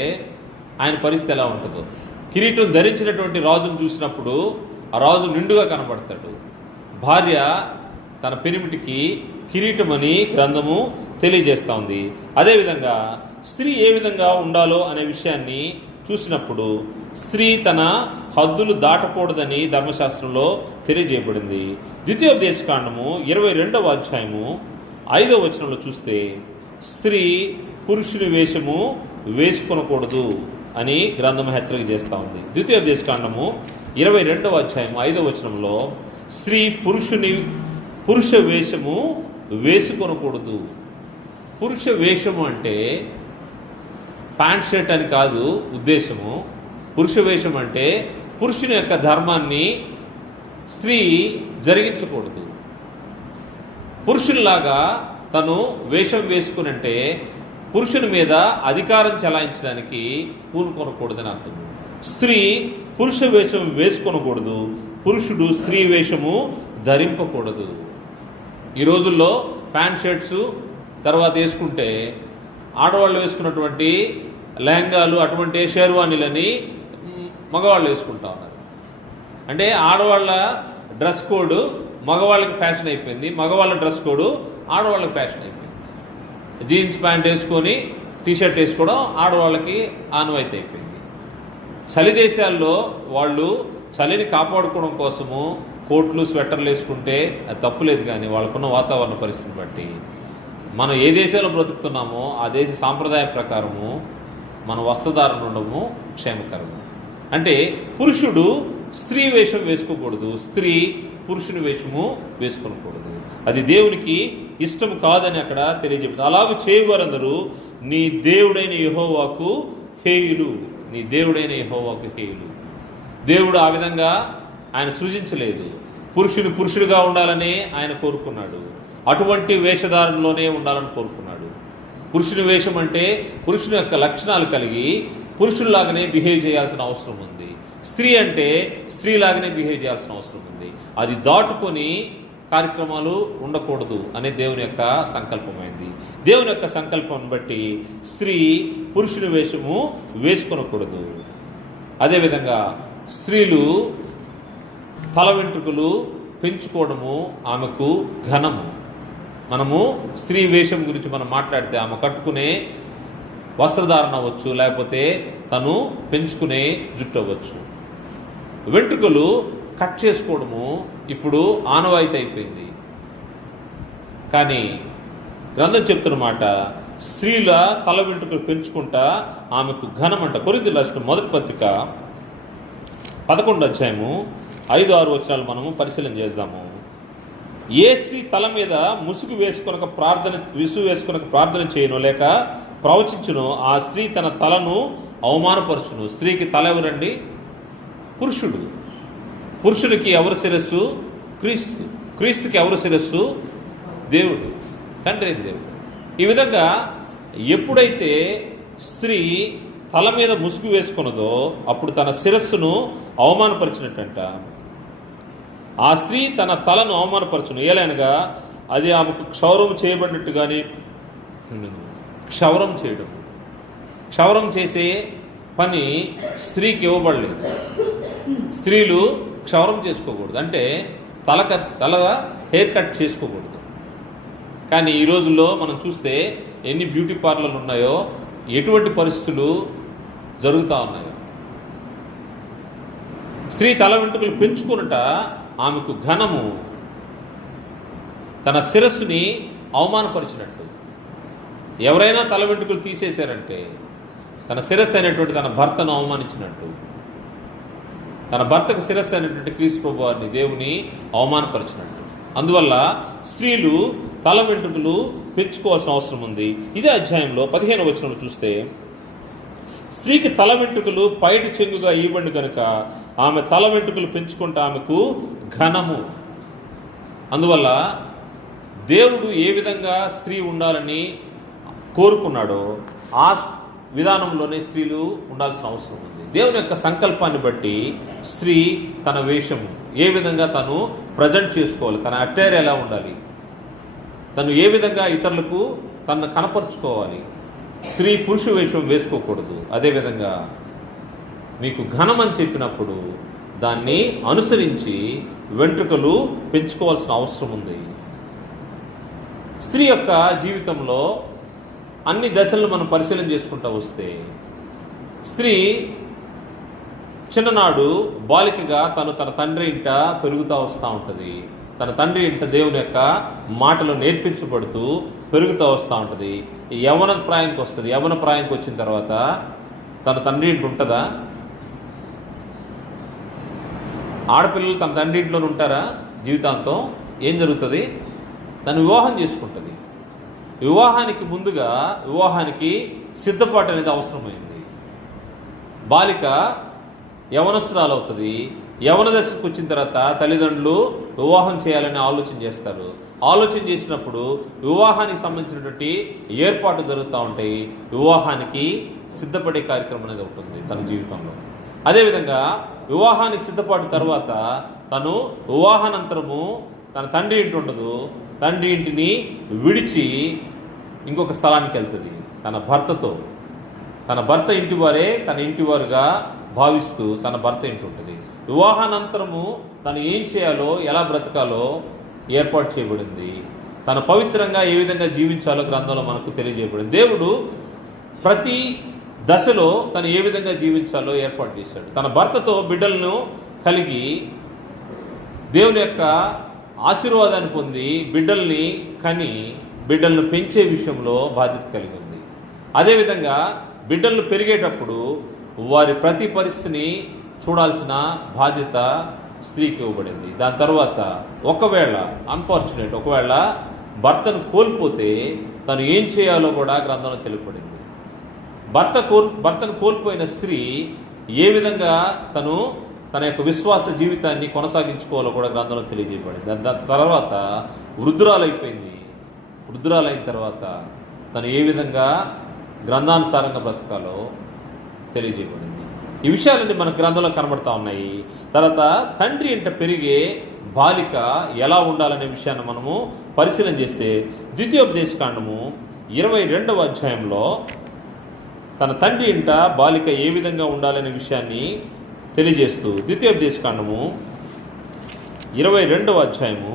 ఆయన పరిస్థితి ఎలా ఉంటుందో, కిరీటం ధరించినటువంటి రాజును చూసినప్పుడు ఆ రాజు నిండుగా కనబడతాడు. భార్య తన పెనిమిటికి కిరీటం అని గ్రంథము తెలియజేస్తూ ఉంది. అదేవిధంగా స్త్రీ ఏ విధంగా ఉండాలో అనే విషయాన్ని చూసినప్పుడు స్త్రీ తన హద్దులు దాటకూడదని ధర్మశాస్త్రంలో తెలియజేయబడింది. ద్వితీయోపదేశకాండము 22వ అధ్యాయము 5వ వచనంలో చూస్తే స్త్రీ పురుషుని వేషము వేసుకొనకూడదు అని గ్రంథము హెచ్చరిక చేస్తూ ఉంది. ద్వితీయోపదేశకాండము 22వ అధ్యాయం 5వ వచనంలో స్త్రీ పురుష వేషము వేసుకొనకూడదు. పురుష వేషము అంటే ప్యాంట్ షర్ట్ అని కాదు ఉద్దేశము. పురుష వేషం అంటే పురుషుని యొక్క ధర్మాన్ని స్త్రీ జరిగించకూడదు. పురుషుల్లాగా తను వేషం వేసుకునంటే పురుషుని మీద అధికారం చెలాయించడానికి పూనుకొనకూడదని అర్థం. స్త్రీ పురుష వేషం వేసుకొనకూడదు, పురుషుడు స్త్రీ వేషము ధరింపకూడదు. ఈ రోజుల్లో ప్యాంట్ షర్ట్స్ తర్వాత వేసుకుంటే ఆడవాళ్ళు వేసుకున్నటువంటి లెహంగాలు అటువంటి షేర్వానీలని మగవాళ్ళు వేసుకుంటా ఉన్నారు. అంటే ఆడవాళ్ళ డ్రెస్ కోడ్ మగవాళ్ళకి ఫ్యాషన్ అయిపోయింది, మగవాళ్ళ డ్రెస్ కోడ్ ఆడవాళ్ళకి ఫ్యాషన్ అయిపోయింది. జీన్స్ ప్యాంట్ వేసుకొని టీషర్ట్ వేసుకోవడం ఆడవాళ్ళకి ఆనవాయితీ అయిపోయింది. చలి దేశాల్లో వాళ్ళు చలిని కాపాడుకోవడం కోసము కోట్లు స్వెటర్లు వేసుకుంటే అది తప్పులేదు, కానీ వాళ్ళకున్న వాతావరణ పరిస్థితిని బట్టి మనం ఏ దేశంలో బ్రతుకుతున్నామో ఆ దేశ సాంప్రదాయ ప్రకారము మన వస్త్రధారణ ఉండము క్షేమకరము. అంటే పురుషుడు స్త్రీ వేషం వేసుకోకూడదు, స్త్రీ పురుషుని వేషము వేసుకోకూడదు. అది దేవునికి ఇష్టం కాదని అక్కడ తెలియజెప్పింది. అలాగూ చేయవారందరూ నీ దేవుడైన యెహోవాకు హేయులు, నీ దేవుడైన యెహోవాకు హేయులు. దేవుడు ఆ విధంగా ఆయన సృజించలేదు. పురుషుడిగా ఉండాలని ఆయన కోరుకున్నాడు. అటువంటి వేషధారణలోనే ఉండాలని కోరుకున్నాడు. పురుషుని వేషం అంటే పురుషుని యొక్క లక్షణాలు కలిగి పురుషుల్లాగానే బిహేవ్ చేయాల్సిన అవసరం ఉంది. స్త్రీ అంటే స్త్రీలాగానే బిహేవ్ చేయాల్సిన అవసరం ఉంది. అది దాటుకొని కార్యక్రమాలు ఉండకూడదు అనే దేవుని యొక్క సంకల్పమైంది. దేవుని యొక్క సంకల్పం బట్టి స్త్రీ పురుషుని వేషము వేసుకొనకూడదు. అదేవిధంగా స్త్రీలు తల వెంట్రుకలు పెంచుకోవడము ఆమెకు ఘనము. మనము స్త్రీ వేషం గురించి మనం మాట్లాడితే ఆమె కట్టుకునే వస్త్రధారణ అవ్వచ్చు, లేకపోతే తను పెంచుకునే జుట్టు అవ్వచ్చు. వెంట్రుకలు కట్ చేసుకోవడము ఇప్పుడు ఆనవాయితీ అయిపోయింది. కానీ గ్రంథం చెప్తున్నమాట స్త్రీల తల వెంట్రుకలు పెంచుకుంటా ఆమెకు ఘనమంట. కొరింథీయులకు రాసిన మొదటి పత్రిక 11వ అధ్యాయము 5-6 వచనాలు మనము పరిశీలన చేద్దాము. ఏ స్త్రీ తల మీద విసుగు వేసుకొనక ప్రార్థన చేయను లేక ప్రవచించును, ఆ స్త్రీ తన తలను అవమానపరచును. స్త్రీకి తల ఎవరండి? పురుషుడు. పురుషుడికి ఎవరు శిరస్సు? క్రీస్తు. క్రీస్తుకి ఎవరు శిరస్సు? దేవుడు, తండ్రి అయిన దేవుడు. ఈ విధంగా ఎప్పుడైతే స్త్రీ తల మీద ముసుగు వేసుకున్నదో అప్పుడు తన శిరస్సును అవమానపరిచినట్టంట. ఆ స్త్రీ తన తలను అవమానపరచును, ఏలైనగా అది ఆమెకు క్షౌరం చేయబడినట్టు కానీ క్షౌరం చేసే పని స్త్రీకి ఇవ్వబడలేదు. స్త్రీలు క్షౌరం చేసుకోకూడదు, అంటే తల హెయిర్ కట్ చేసుకోకూడదు. కానీ ఈ రోజుల్లో మనం చూస్తే ఎన్ని బ్యూటీ పార్లర్లు ఉన్నాయో, ఎటువంటి పరిస్థితులు జరుగుతూ ఉన్నాయో. స్త్రీ తల వెంట్రుకలు పెంచుకున్నట ఆమెకు ఘనము, తన శిరస్సుని అవమానపరిచినట్టు. ఎవరైనా తల వెంట్రుకలు తీసేశారంటే తన శిరస్సు అయినటువంటి తన భర్తను అవమానించినట్టు. తన భర్తకు శిరస్సు అయినటువంటి క్రీస్తు ప్రభువు వారిని, దేవుని అవమానపరిచినట్టు. అందువల్ల స్త్రీలు తల వెంట్రుకలు పెంచుకోవాల్సిన అవసరం ఉంది. ఇదే అధ్యాయంలో 15వ వచనంలో చూస్తే, స్త్రీకి తల వెంట్రుకలు పైటి చెంగుగా ఇవ్వండి కనుక ఆమె తల వెంట్రుకలు పెంచుకుంటే ఆమెకు ఘనము. అందువల్ల దేవుడు ఏ విధంగా స్త్రీ ఉండాలని కోరుకున్నాడో ఆ విధానంలోనే స్త్రీలు ఉండాల్సిన అవసరం ఉంది. దేవుని యొక్క సంకల్పాన్ని బట్టి స్త్రీ తన వేషము ఏ విధంగా తను ప్రజెంట్ చేసుకోవాలి, తన అట్టైర్ ఎలా ఉండాలి, తను ఏ విధంగా ఇతరులకు తనను కనపరుచుకోవాలి. స్త్రీ పురుష వేషం వేసుకోకూడదు. అదేవిధంగా మీకు ఘనం అని చెప్పినప్పుడు దాన్ని అనుసరించి వెంట్రుకలు పెంచుకోవాల్సిన అవసరం ఉంది. స్త్రీ యొక్క జీవితంలో అన్ని దశలను మనం పరిశీలన చేసుకుంటూ వస్తే, స్త్రీ చిన్ననాడు బాలికగా తన తండ్రి ఇంట పెరుగుతూ వస్తూ ఉంటుంది. తన తండ్రి ఇంట దేవుని యొక్క మాటలు నేర్పించబడుతూ పెరుగుతూ వస్తూ ఉంటుంది. యవ్వన ప్రాయానికి వస్తుంది. యవ్వన ప్రాయానికి వచ్చిన తర్వాత తన తండ్రి ఇంటి ఉంటుందా? ఆడపిల్లలు తన తండ్రి ఇంట్లోనే ఉంటారా జీవితాంతం? ఏం జరుగుతుంది? తను వివాహం చేసుకుంటుంది. వివాహానికి ముందుగా వివాహానికి సిద్ధపాటు అనేది అవసరమైంది. బాలిక యవనస్తురాలు అవుతుంది. యవన దశకు వచ్చిన తర్వాత తల్లిదండ్రులు వివాహం చేయాలని ఆలోచన చేస్తారు. ఆలోచన చేసినప్పుడు వివాహానికి సంబంధించినటువంటి ఏర్పాటు జరుగుతూ ఉంటాయి. వివాహానికి సిద్ధపడే కార్యక్రమం అనేది ఉంటుంది తన జీవితంలో. అదేవిధంగా వివాహానికి సిద్ధపాటు తర్వాత తను వివాహానంతరము తన తండ్రి ఇంటి ఉండదు. తండ్రి ఇంటిని విడిచి ఇంకొక స్థలానికి వెళ్తుంది తన భర్తతో. తన భర్త ఇంటివారే తన ఇంటివారుగా భావిస్తూ తన భర్త ఇంటి ఉంటుంది. వివాహానంతరము తను ఏం చేయాలో, ఎలా బ్రతకాలో ఏర్పాటు చేయబడింది. తను పవిత్రంగా ఏ విధంగా జీవించాలో గ్రంథంలో మనకు తెలియజేయబడింది. దేవుడు ప్రతి దశలో తను ఏ విధంగా జీవించాలో ఏర్పాటు చేశాడు. తన భర్తతో బిడ్డలను కలిగి దేవుని యొక్క ఆశీర్వాదాన్ని పొంది బిడ్డల్ని కని బిడ్డలను పెంచే విషయంలో బాధ్యత కలిగి ఉంది. అదేవిధంగా బిడ్డలను పెరిగేటప్పుడు వారి ప్రతి పరిస్థితిని చూడాల్సిన బాధ్యత స్త్రీకి ఇవ్వబడింది. దాని తర్వాత ఒకవేళ భర్తను కోల్పోతే తను ఏం చేయాలో కూడా గ్రంథంలో తెలుపబడింది. భర్తను కోల్పోయిన స్త్రీ ఏ విధంగా తన యొక్క విశ్వాస జీవితాన్ని కొనసాగించుకోవాలో కూడా గ్రంథంలో తెలియజేయబడింది. దాని తర్వాత వృద్ధురాలైన తర్వాత తను ఏ విధంగా గ్రంథానుసారంగా బ్రతకాలో తెలియజేయబడింది. ఈ విషయాలన్నీ మన గ్రంథంలో కనబడతా ఉన్నాయి. తర్వాత తండ్రి ఇంట పెరిగే బాలిక ఎలా ఉండాలనే విషయాన్ని మనము పరిశీలన చేస్తే ద్వితీయోపదేశకాండము 22వ అధ్యాయంలో తన తండ్రి ఇంట బాలిక ఏ విధంగా ఉండాలనే విషయాన్ని తెలియజేస్తూ ద్వితీయోపదేశకాండము 22వ అధ్యాయము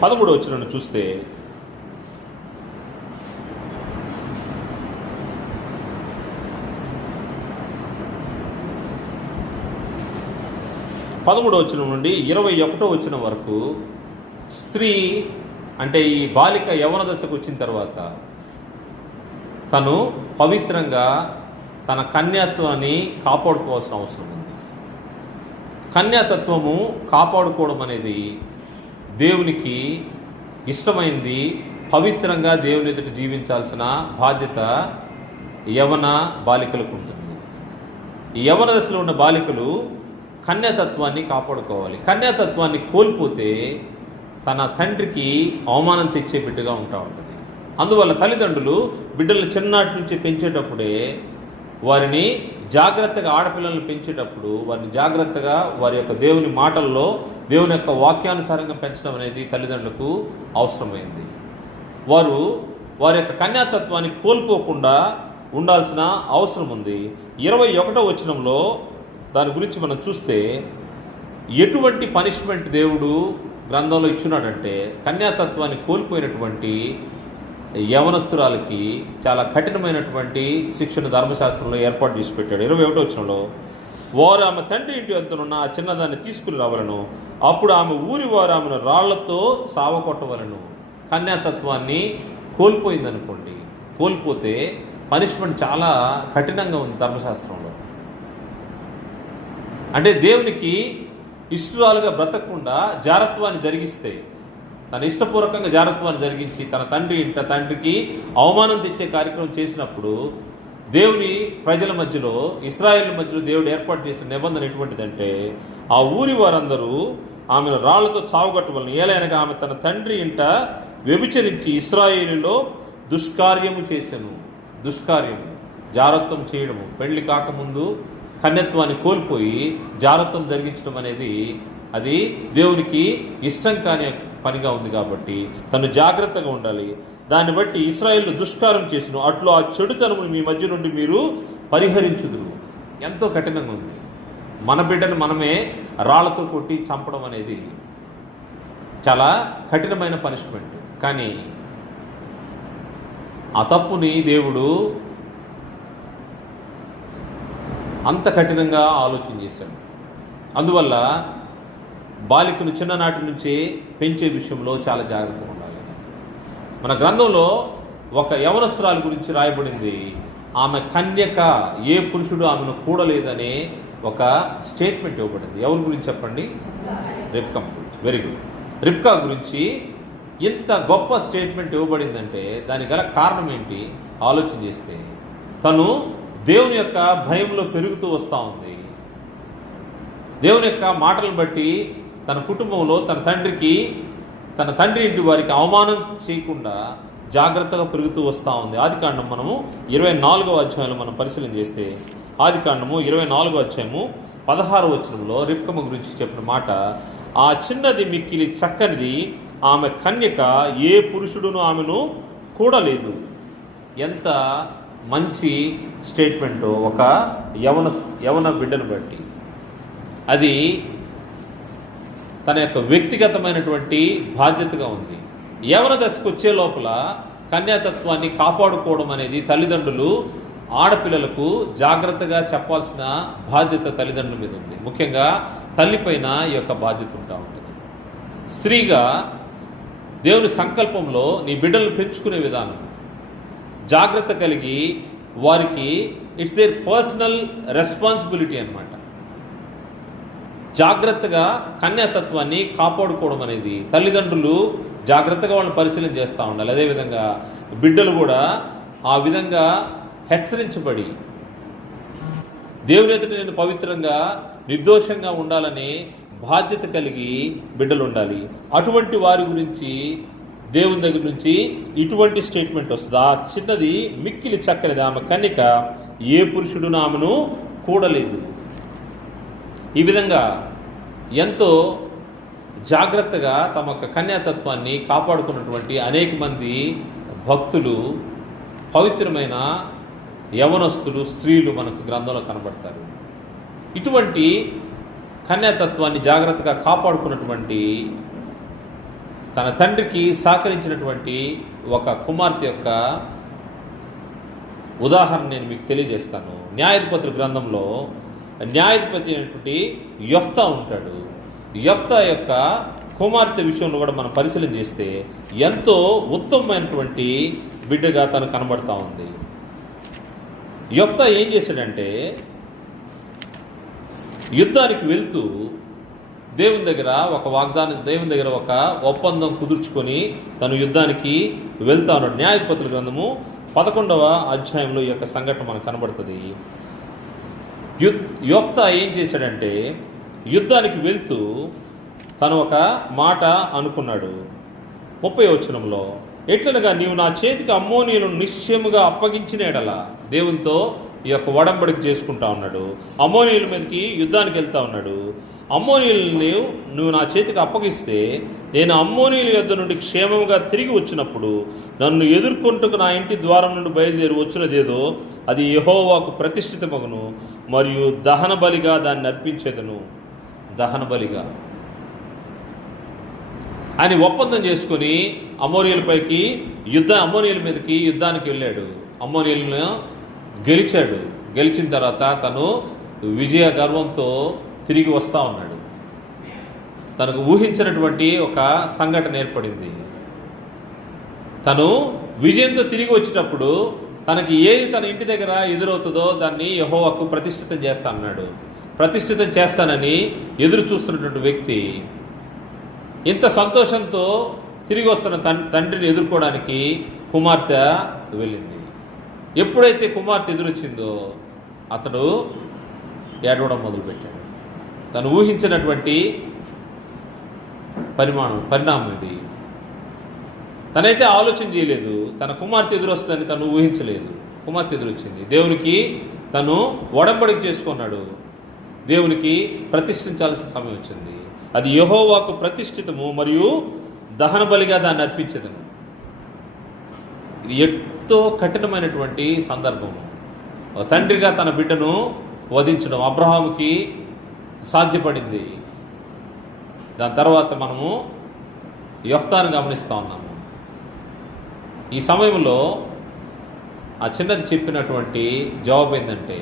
13వ వచనం చూస్తే, పదమూడవ వచనం నుండి 21వ వచనం వరకు స్త్రీ అంటే ఈ బాలిక యవ్వన దశకు వచ్చిన తర్వాత తను పవిత్రంగా తన కన్యాత్వాన్ని కాపాడుకోవాల్సిన అవసరం ఉంది. కన్యాతత్వము కాపాడుకోవడం అనేది దేవునికి ఇష్టమైంది. పవిత్రంగా దేవుని ఎదుట జీవించాల్సిన బాధ్యత యవ్వన బాలికలకు ఉంటుంది. ఈ యవ్వన దశలో ఉన్న బాలికలు కన్యాతత్వాన్ని కాపాడుకోవాలి. కన్యాతత్వాన్ని కోల్పోతే తన తండ్రికి అవమానం తెచ్చే బిడ్డగా ఉంటుంది. అందువల్ల తల్లిదండ్రులు బిడ్డలను చిన్ననాటి నుంచి పెంచేటప్పుడే వారిని జాగ్రత్తగా, ఆడపిల్లలను పెంచేటప్పుడు వారిని జాగ్రత్తగా వారి యొక్క దేవుని మాటల్లో దేవుని యొక్క వాక్యానుసారంగా పెంచడం అనేది తల్లిదండ్రులకు అవసరమైంది. వారి యొక్క కన్యాతత్వాన్ని కోల్పోకుండా ఉండాల్సిన అవసరం ఉంది. 21వ వచనంలో దాని గురించి మనం చూస్తే ఎటువంటి పనిష్మెంట్ దేవుడు గ్రంథంలో ఇచ్చున్నాడంటే కన్యాతత్వాన్ని కోల్పోయినటువంటి యవనస్తురాలకి చాలా కఠినమైనటువంటి శిక్షను ధర్మశాస్త్రంలో ఏర్పాటు చేసి పెట్టాడు. 21వ వచనంలో, వారు ఆమె తండ్రి ఇంటి వద్దనున్న ఆ చిన్నదాన్ని తీసుకుని రావాలను, అప్పుడు ఆమె ఊరి వారు ఆమెను రాళ్లతో సావకొట్టవలను. కన్యాతత్వాన్ని కోల్పోయిందనుకోండి, కోల్పోతే పనిష్మెంట్ చాలా కఠినంగా ఉంది ధర్మశాస్త్రంలో. అంటే దేవునికి ఇష్టరాలుగా బ్రతకకుండా జారత్వాన్ని జరిగిస్తే, తన ఇష్టపూర్వకంగా జారత్వాన్ని జరిగించి తన తండ్రికి అవమానం తెచ్చే కార్యక్రమం చేసినప్పుడు దేవుని ప్రజల మధ్యలో, ఇశ్రాయేల్ మధ్యలో దేవుడు ఏర్పాటు చేసిన నిబంధన ఎటువంటిదంటే ఆ ఊరి వారందరూ ఆమెను రాళ్లతో చావుగట్టవలను. ఏలైనగా ఆమె తన తండ్రి ఇంట వ్యభిచరించి ఇశ్రాయేలులో దుష్కార్యము చేసెను. దుష్కార్యము, జారత్వం చేయడము, పెళ్లి కాకముందు కన్యత్వాన్ని కోల్పోయి జారత్వం జరిగించడం అనేది అది దేవునికి ఇష్టం కాని పనిగా ఉంది. కాబట్టి తను జాగ్రత్తగా ఉండాలి. దాన్ని బట్టి ఇశ్రాయేలు దుష్కారం చేసిన అట్లు ఆ చెడుతనము మీ మధ్య నుండి మీరు పరిహరించుదురు. ఎంతో కఠినంగా ఉంది. మన బిడ్డను మనమే రాళ్లతో కొట్టి చంపడం అనేది చాలా కఠినమైన పనిష్మెంట్. కానీ ఆ తప్పుని దేవుడు అంత కఠినంగా ఆలోచన చేశాడు. అందువల్ల బాలికను చిన్ననాటి నుంచే పెంచే విషయంలో చాలా జాగ్రత్తగా ఉండాలి. మన గ్రంథంలో ఒక యవనస్తురాలి గురించి రాయబడింది. ఆమె కన్యక, ఏ పురుషుడు ఆమెను కూడలేదనే ఒక స్టేట్మెంట్ ఇవ్వబడింది. ఎవరి గురించి చెప్పండి? రిబ్కా గురించి. Very good. రిబ్కా గురించి ఇంత గొప్ప స్టేట్మెంట్ ఇవ్వబడిందంటే దానికి గల కారణం ఏంటి ఆలోచన చేస్తే, తను దేవుని యొక్క భయంలో పెరుగుతూ వస్తూ ఉంది. దేవుని యొక్క మాటలను బట్టి తన కుటుంబంలో తన తండ్రి ఇంటి వారికి అవమానం చేయకుండా జాగ్రత్తగా పెరుగుతూ వస్తూ ఉంది. ఆదికాండం మనము 24వ అధ్యాయంలో మనం పరిశీలన చేస్తే, ఆదికాండము 24వ అధ్యాయము 16వ వచనంలో రిబ్కా గురించి చెప్పిన మాట, ఆ చిన్నది మిక్కిలి చక్కనిది, ఆమె కన్యక, ఏ పురుషుడును ఆమెను కూడా లేదు. ఎంత మంచి స్టేట్మెంటో ఒక యవన బిడ్డను బట్టి. అది తన యొక్క వ్యక్తిగతమైనటువంటి బాధ్యతగా ఉంది. యవన దశకు వచ్చే లోపల కన్యాతత్వాన్ని కాపాడుకోవడం అనేది తల్లిదండ్రులు ఆడపిల్లలకు జాగ్రత్తగా చెప్పాల్సిన బాధ్యత తల్లిదండ్రుల మీద ఉంది. ముఖ్యంగా తల్లిపైన ఈ యొక్క బాధ్యత ఉంటా ఉంటుంది. స్త్రీగా దేవుని సంకల్పంలో నీ బిడ్డలను పెంచుకునే విధానం జాగ్రత్త కలిగి వారికి ఇట్స్ దేర్ పర్సనల్ రెస్పాన్సిబిలిటీ అన్నమాట. జాగ్రత్తగా కన్యాతత్వాన్ని కాపాడుకోవడం అనేది తల్లిదండ్రులు జాగ్రత్తగా వాళ్ళని పరిశీలన చేస్తూ ఉండాలి. అదేవిధంగా బిడ్డలు కూడా ఆ విధంగా హెచ్చరించబడి దేవుని ఎదుట నేను పవిత్రంగా నిర్దోషంగా ఉండాలని బాధ్యత కలిగి బిడ్డలు ఉండాలి. అటువంటి వారి గురించి దేవుని దగ్గర నుంచి ఇటువంటి స్టేట్మెంట్ వస్తుంది. ఆ చిన్నది మిక్కిలి చక్కనిది, ఆమె కన్నిక, ఏ పురుషుడు ఆమెను కూడలేదు. ఈ విధంగా ఎంతో జాగ్రత్తగా తమ యొక్క కన్యాతత్వాన్ని కాపాడుకున్నటువంటి అనేక మంది భక్తులు, పవిత్రమైన యవనస్తులు, స్త్రీలు మనకు గ్రంథంలో కనబడతారు. ఇటువంటి కన్యాతత్వాన్ని జాగ్రత్తగా కాపాడుకున్నటువంటి తన తండ్రికి సహకరించినటువంటి ఒక కుమార్తె యొక్క ఉదాహరణ నేను మీకు తెలియజేస్తాను. న్యాయాధిపతుల గ్రంథంలో న్యాయాధిపతి అయినటువంటి యెఫ్తా ఉంటాడు. యెఫ్తా యొక్క కుమార్తె విషయంలో కూడా మనం పరిశీలన చేస్తే ఎంతో ఉత్తమమైనటువంటి బిడ్డగా తను కనబడతా ఉంది. యెఫ్తా ఏం చేశాడంటే యుద్ధానికి వెళ్తూ దేవుని దగ్గర ఒక ఒప్పందం కుదుర్చుకొని తను యుద్ధానికి వెళ్తా ఉన్నాడు. న్యాయాధిపతుల గ్రంథము 11వ అధ్యాయంలో ఈ యొక్క సంఘటన మనకు కనబడుతుంది. యెఫ్తా ఏం చేశాడంటే యుద్ధానికి వెళ్తూ తను ఒక మాట అనుకున్నాడు. 30వ వచనంలో, ఎట్లనగా నీవు నా చేతికి అమ్మోనీయులను నిశ్చయముగా అప్పగించిన ఎడల, దేవునితో ఈ యొక్క ఒడంబడిక చేసుకుంటా ఉన్నాడు. అమ్మోనీయుల మీదకి యుద్ధానికి వెళ్తా ఉన్నాడు. అమ్మోనీయులని నువ్వు నా చేతికి అప్పగిస్తే నేను అమ్మోనీయుల యొద్ద నుండి క్షేమముగా తిరిగి వచ్చినప్పుడు నన్ను ఎదుర్కొంటూ నా ఇంటి ద్వారం నుండి బయలుదేరి వచ్చినదేదో అది యెహోవాకు ప్రతిష్ఠితమగును, మరియు దహన బలిగా దాన్ని అర్పించేదను. దహన బలిగా అని ఒప్పందం చేసుకుని అమ్మోనీయుల మీదకి యుద్ధానికి వెళ్ళాడు. అమ్మోనీయులను గెలిచాడు. గెలిచిన తర్వాత తను విజయ గర్వంతో తిరిగి వస్తూ ఉన్నాడు. తనకు ఊహించినటువంటి ఒక సంఘటన ఏర్పడింది. తను విజయంతో తిరిగి వచ్చేటప్పుడు తనకి ఏది తన ఇంటి దగ్గర ఎదురవుతుందో దాన్ని యెహోవాకు ప్రతిష్ఠితం చేస్తా అన్నాడు. ప్రతిష్ఠితం చేస్తానని ఎదురు చూస్తున్నటువంటి వ్యక్తి ఇంత సంతోషంతో తిరిగి వస్తున్న తండ్రిని ఎదుర్కోవడానికి కుమార్తె వెళ్ళింది. ఎప్పుడైతే కుమార్తె ఎదురొచ్చిందో అతడు ఏడవడం మొదలుపెట్టాడు. తను ఊహించినటువంటి పరిణామం ఇది. తనైతే ఆలోచన చేయలేదు. తన కుమార్తె ఎదురొస్తుందని తను ఊహించలేదు. కుమార్తె ఎదురొచ్చింది. దేవునికి తను ఒడంబడిక చేసుకున్నాడు. దేవునికి ప్రతిష్ఠించాల్సిన సమయం వచ్చింది. అది యెహోవాకు ప్రతిష్ఠితము, మరియు దహన బలిగా దాన్ని అర్పించేదను. ఇది ఎంతో కఠినమైనటువంటి సందర్భము. తండ్రిగా తన బిడ్డను వధించడం అబ్రహాముకి సాధ్యపడింది. దాని తర్వాత మనము యెఫ్తాను గమనిస్తూ ఉన్నాము. ఈ సమయంలో ఆ చిన్నది చెప్పినటువంటి జవాబు ఏంటంటే,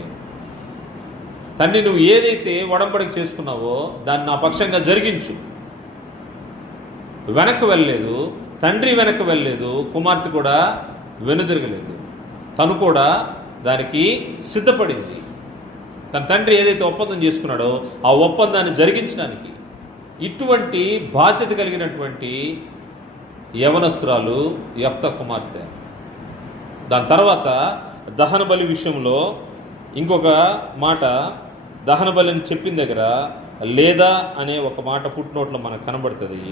తండ్రి నువ్వు ఏదైతే ఒడంబడిక చేసుకున్నావో దాన్ని నా పక్షంగా జరిగించు. వెనక్కి వెళ్ళలేదు, తండ్రి వెనక్కి వెళ్ళలేదు, కుమార్తె కూడా వెనుదిరగలేదు. తను కూడా దానికి సిద్ధపడింది. తన తండ్రి ఏదైతే ఒప్పందం చేసుకున్నాడో ఆ ఒప్పందాన్ని జరిగించడానికి. ఇటువంటి బాధ్యత కలిగినటువంటి యవనస్తురాలు యెఫ్తా కుమార్తె. దాని తర్వాత దహన బలి విషయంలో ఇంకొక మాట, దహన బలి అని చెప్పిన దగ్గర లేదా అనే ఒక మాట ఫుట్ నోట్లో మనకు కనబడుతుంది.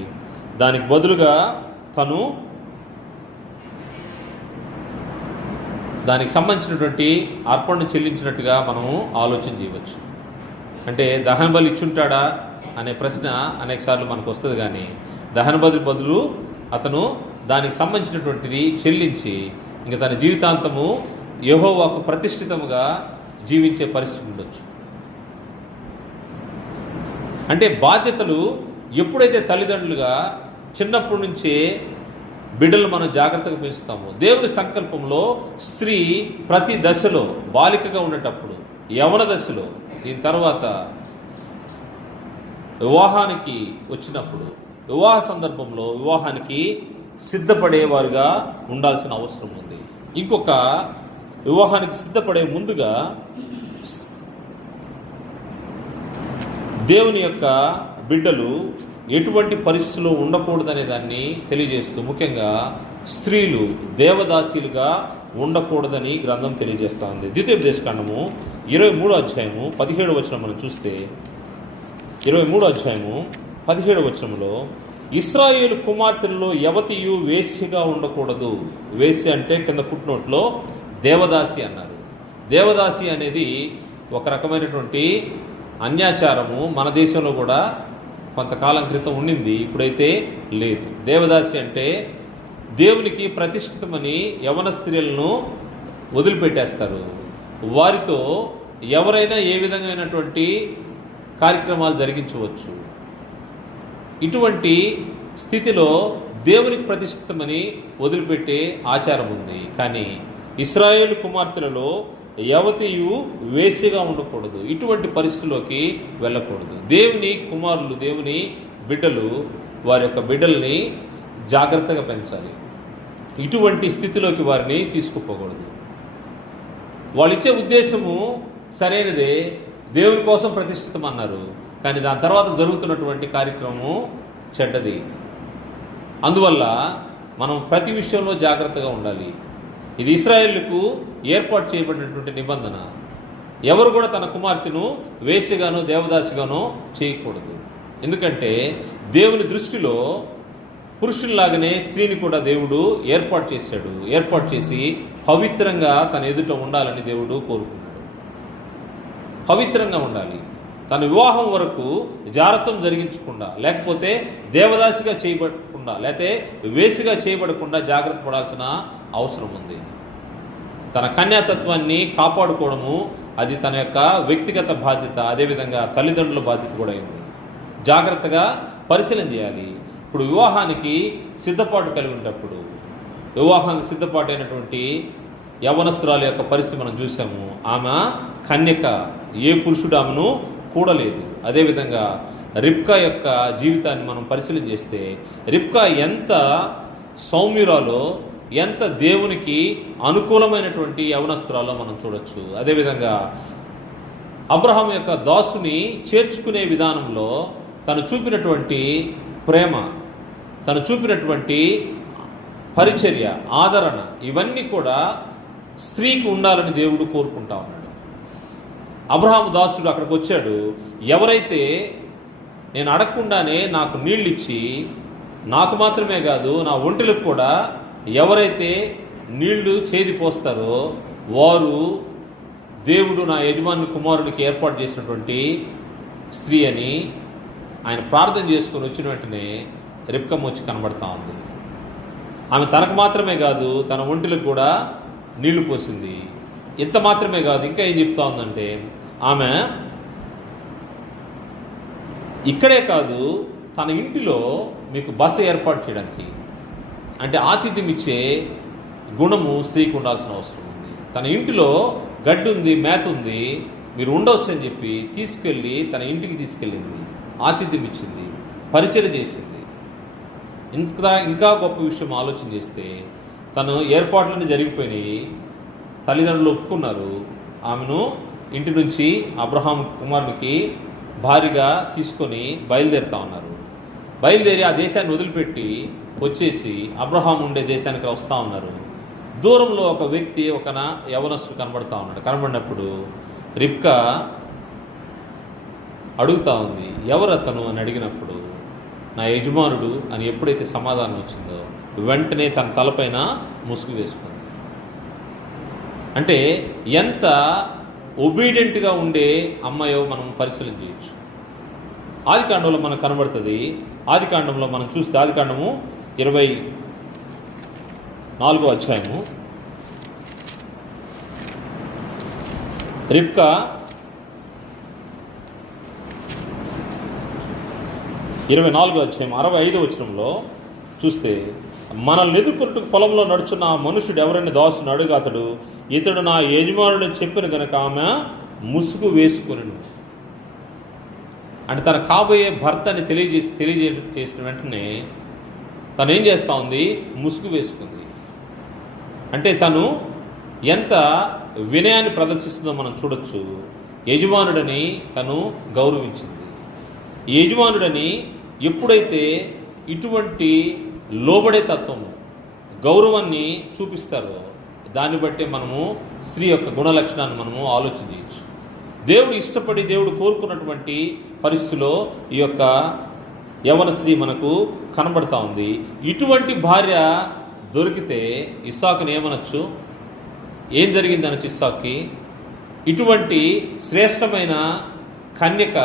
దానికి బదులుగా తను దానికి సంబంధించినటువంటి అర్పణను చెల్లించినట్టుగా మనము ఆలోచన చేయవచ్చు. అంటే దహన బలి ఇచ్చుంటాడా అనే ప్రశ్న అనేకసార్లు మనకు వస్తుంది. కానీ దహన బలి బదులు అతను దానికి సంబంధించినటువంటిది చెల్లించి ఇంక తన జీవితాంతము యెహోవాకు ప్రతిష్ఠితముగా జీవించే పరిస్థితి ఉండొచ్చు. అంటే బాధ్యతలు ఎప్పుడైతే తల్లిదండ్రులుగా చిన్నప్పటి నుంచే బిడ్డలు మనం జాగ్రత్తగా పెంచుతాము, దేవుని సంకల్పంలో స్త్రీ ప్రతి దశలో బాలికగా ఉండేటప్పుడు, యవన దశలో, దీని తర్వాత వివాహానికి వచ్చినప్పుడు, వివాహ సందర్భంలో వివాహానికి సిద్ధపడేవారుగా ఉండాల్సిన అవసరం ఉంది. ఇంకొక వివాహానికి సిద్ధపడే ముందుగా దేవుని యొక్క బిడ్డలు ఎటువంటి పరిస్థితుల్లో ఉండకూడదనే దాన్ని తెలియజేస్తూ, ముఖ్యంగా స్త్రీలు దేవదాసీలుగా ఉండకూడదని గ్రంథం తెలియజేస్తూ ఉంది. ద్వితీయోపదేశకాండము 23వ అధ్యాయము 17వ వచనం మనం చూస్తే, 23వ అధ్యాయము 17వ వచనంలో, ఇశ్రాయేలు కుమార్తెలలో యవతియు వేశ్యగా ఉండకూడదు. వేశ్య అంటే కింద ఫుట్నోట్లో దేవదాసి అన్నారు. దేవదాసి అనేది ఒక రకమైనటువంటి అన్యాచారము. మన దేశంలో కూడా కొంతకాలం క్రితం ఉండింది, ఇప్పుడైతే లేదు. దేవదాసి అంటే దేవునికి ప్రతిష్ఠితమని యవన స్త్రీలను వదిలిపెట్టేస్తారు. వారితో ఎవరైనా ఏ విధమైనటువంటి కార్యక్రమాలు జరిగించవచ్చు. ఇటువంటి స్థితిలో దేవునికి ప్రతిష్ఠితమని వదిలిపెట్టే ఆచారం ఉంది. కానీ ఇశ్రాయేలు కుమార్తెలలో యవతియు వేశ్యగా ఉండకూడదు. ఇటువంటి పరిస్థితుల్లోకి వెళ్ళకూడదు. దేవుని కుమారులు, దేవుని బిడ్డలు వారి యొక్క బిడ్డల్ని జాగ్రత్తగా పెంచాలి. ఇటువంటి స్థితిలోకి వారిని తీసుకుపోకూడదు. వాళ్ళు ఇచ్చే ఉద్దేశము సరైనదే, దేవుని కోసం ప్రతిష్ఠితం అన్నారు, కానీ దాని తర్వాత జరుగుతున్నటువంటి కార్యక్రమం చెడ్డది. అందువల్ల మనం ప్రతి విషయంలో జాగ్రత్తగా ఉండాలి. ఇది ఇశ్రాయేలుకు ఏర్పాటు చేయబడినటువంటి నిబంధన. ఎవరు కూడా తన కుమార్తెను వేశ్యగానో దేవదాసిగానో చేయకూడదు. ఎందుకంటే దేవుని దృష్టిలో పురుషుల్లాగానే స్త్రీని కూడా దేవుడు ఏర్పాటు చేశాడు. ఏర్పాటు చేసి పవిత్రంగా తన ఎదుట ఉండాలని దేవుడు కోరుకున్నాడు. పవిత్రంగా ఉండాలి. తన వివాహం వరకు జారత్వం జరిగించకుండా, లేకపోతే దేవదాసిగా చేయబడకుండా, లేకపోతే వేసిగా చేయబడకుండా జాగ్రత్త పడాల్సిన అవసరం ఉంది. తన కన్యాతత్వాన్ని కాపాడుకోవడము అది తన యొక్క వ్యక్తిగత బాధ్యత. అదేవిధంగా తల్లిదండ్రుల బాధ్యత కూడా అయింది. జాగ్రత్తగా పరిశీలన చేయాలి. ఇప్పుడు వివాహానికి సిద్ధపాటు కలిగి ఉన్నప్పుడు, వివాహానికి సిద్ధపాటు అయినటువంటి యవనస్తురాల యొక్క పరిస్థితి మనం చూసాము. ఆమె కన్యక, ఏ పురుషుడు ఆమెను కూడలేదు. అదేవిధంగా రిబ్కా యొక్క జీవితాన్ని మనం పరిశీలన చేస్తే, రిబ్కా ఎంత సౌమ్యురాలో, ఎంత దేవునికి అనుకూలమైనటువంటి యవనస్తురాలో మనం చూడొచ్చు. అదేవిధంగా అబ్రహాం యొక్క దాసుని చేర్చుకునే విధానంలో తను చూపినటువంటి ప్రేమ, తను చూపినటువంటి పరిచర్య, ఆదరణ, ఇవన్నీ కూడా స్త్రీకి ఉండాలని దేవుడు కోరుకుంటా ఉన్నాడు. అబ్రహాము దాసుడు అక్కడికి వచ్చాడు. ఎవరైతే నేను అడగకుండానే నాకు నీళ్ళు ఇచ్చి, నాకు మాత్రమే కాదు నా ఒంటిలకు కూడా ఎవరైతే నీళ్లు చేది పోస్తారో వారు దేవుడు నా యజమాని కుమారుడికి ఏర్పాటు చేసినటువంటి స్త్రీ అని ఆయన ప్రార్థన చేసుకొని వచ్చిన వెంటనే రిబ్కమ్మ వచ్చి కనబడతా ఉంది. ఆమె తనకు మాత్రమే కాదు తన ఒంటిలకు కూడా నీళ్లు పోసింది. ఇంత మాత్రమే కాదు, ఇంకా ఏం చెప్తా ఉందంటే, ఆమె ఇక్కడే కాదు తన ఇంటిలో మీకు బస ఏర్పాటు చేయడానికి, అంటే ఆతిథ్యం ఇచ్చే గుణము స్త్రీకి ఉండాల్సిన అవసరం ఉంది. తన ఇంటిలో గడ్డి ఉంది, మేత ఉంది, మీరు ఉండవచ్చు అని చెప్పి తీసుకెళ్ళి తన ఇంటికి తీసుకెళ్ళింది, ఆతిథ్యం ఇచ్చింది, పరిచయం చేసింది. ఇంకా గొప్ప విషయం ఆలోచన చేస్తే, తను ఏర్పాట్లన్నీ జరిగిపోయినాయి, తల్లిదండ్రులు ఒప్పుకున్నారు, ఆమెను ఇంటి నుంచి అబ్రహాం కుమారునికి భారీగా తీసుకొని బయలుదేరుతా ఉన్నారు. బయలుదేరి ఆ దేశాన్ని వదిలిపెట్టి వచ్చేసి అబ్రహాం ఉండే దేశానికి వస్తూ ఉన్నారు. దూరంలో ఒక వ్యక్తి, ఒక యవనస్తుడు కనబడతా ఉన్నాడు. కనబడినప్పుడు రిబ్కా అడుగుతా ఉంది, ఎవరు అతను అని అడిగినప్పుడు, నా యజమానుడు అని ఎప్పుడైతే సమాధానం వచ్చిందో వెంటనే తన తలపైన ముసుగు వేసుకుంది. అంటే ఎంత ఒబీడియంట్గా ఉండే అమ్మాయో మనం పరిశీలన చేయొచ్చు. ఆదికాండంలో మనకు కనబడుతుంది. ఆదికాండంలో మనం చూస్తే, ఆదికాండము 4వ అధ్యాయము. రిబ్కా 24వ అధ్యాయం 65వ వచనంలో చూస్తే, మనల్ని ఎదుర్కొంటూ పొలంలో నడుచున్న ఆ మనుషుడు ఎవరైనా దాసుని అడుగు, అతడు ఇతడు నా యజమానుడు చెప్పిన గనక ఆమె ముసుగు వేసుకుని, అంటే తన కాబోయే భర్తని తెలియజేసిన వెంటనే తను ఏం చేస్తూ ఉంది? ముసుగు వేసుకుంది. అంటే తను ఎంత వినయాన్ని ప్రదర్శిస్తుందో మనం చూడొచ్చు. యజమానుడని తను గౌరవించింది. యజమానుడని ఎప్పుడైతే ఇటువంటి లోబడే తత్వము, గౌరవాన్ని చూపిస్తారో దాన్ని బట్టే మనము స్త్రీ యొక్క గుణలక్షణాన్ని మనము ఆలోచన చేయొచ్చు. దేవుడు ఇష్టపడి దేవుడు కోరుకున్నటువంటి పరిస్థితిలో ఈ యొక్క యవన స్త్రీ మనకు కనబడతా ఉంది. ఇటువంటి భార్య దొరికితే ఇస్సాకుని ఏమనొచ్చు? ఏం జరిగింది అనొచ్చు ఇస్సాకుకి? ఇటువంటి శ్రేష్టమైన కన్యక,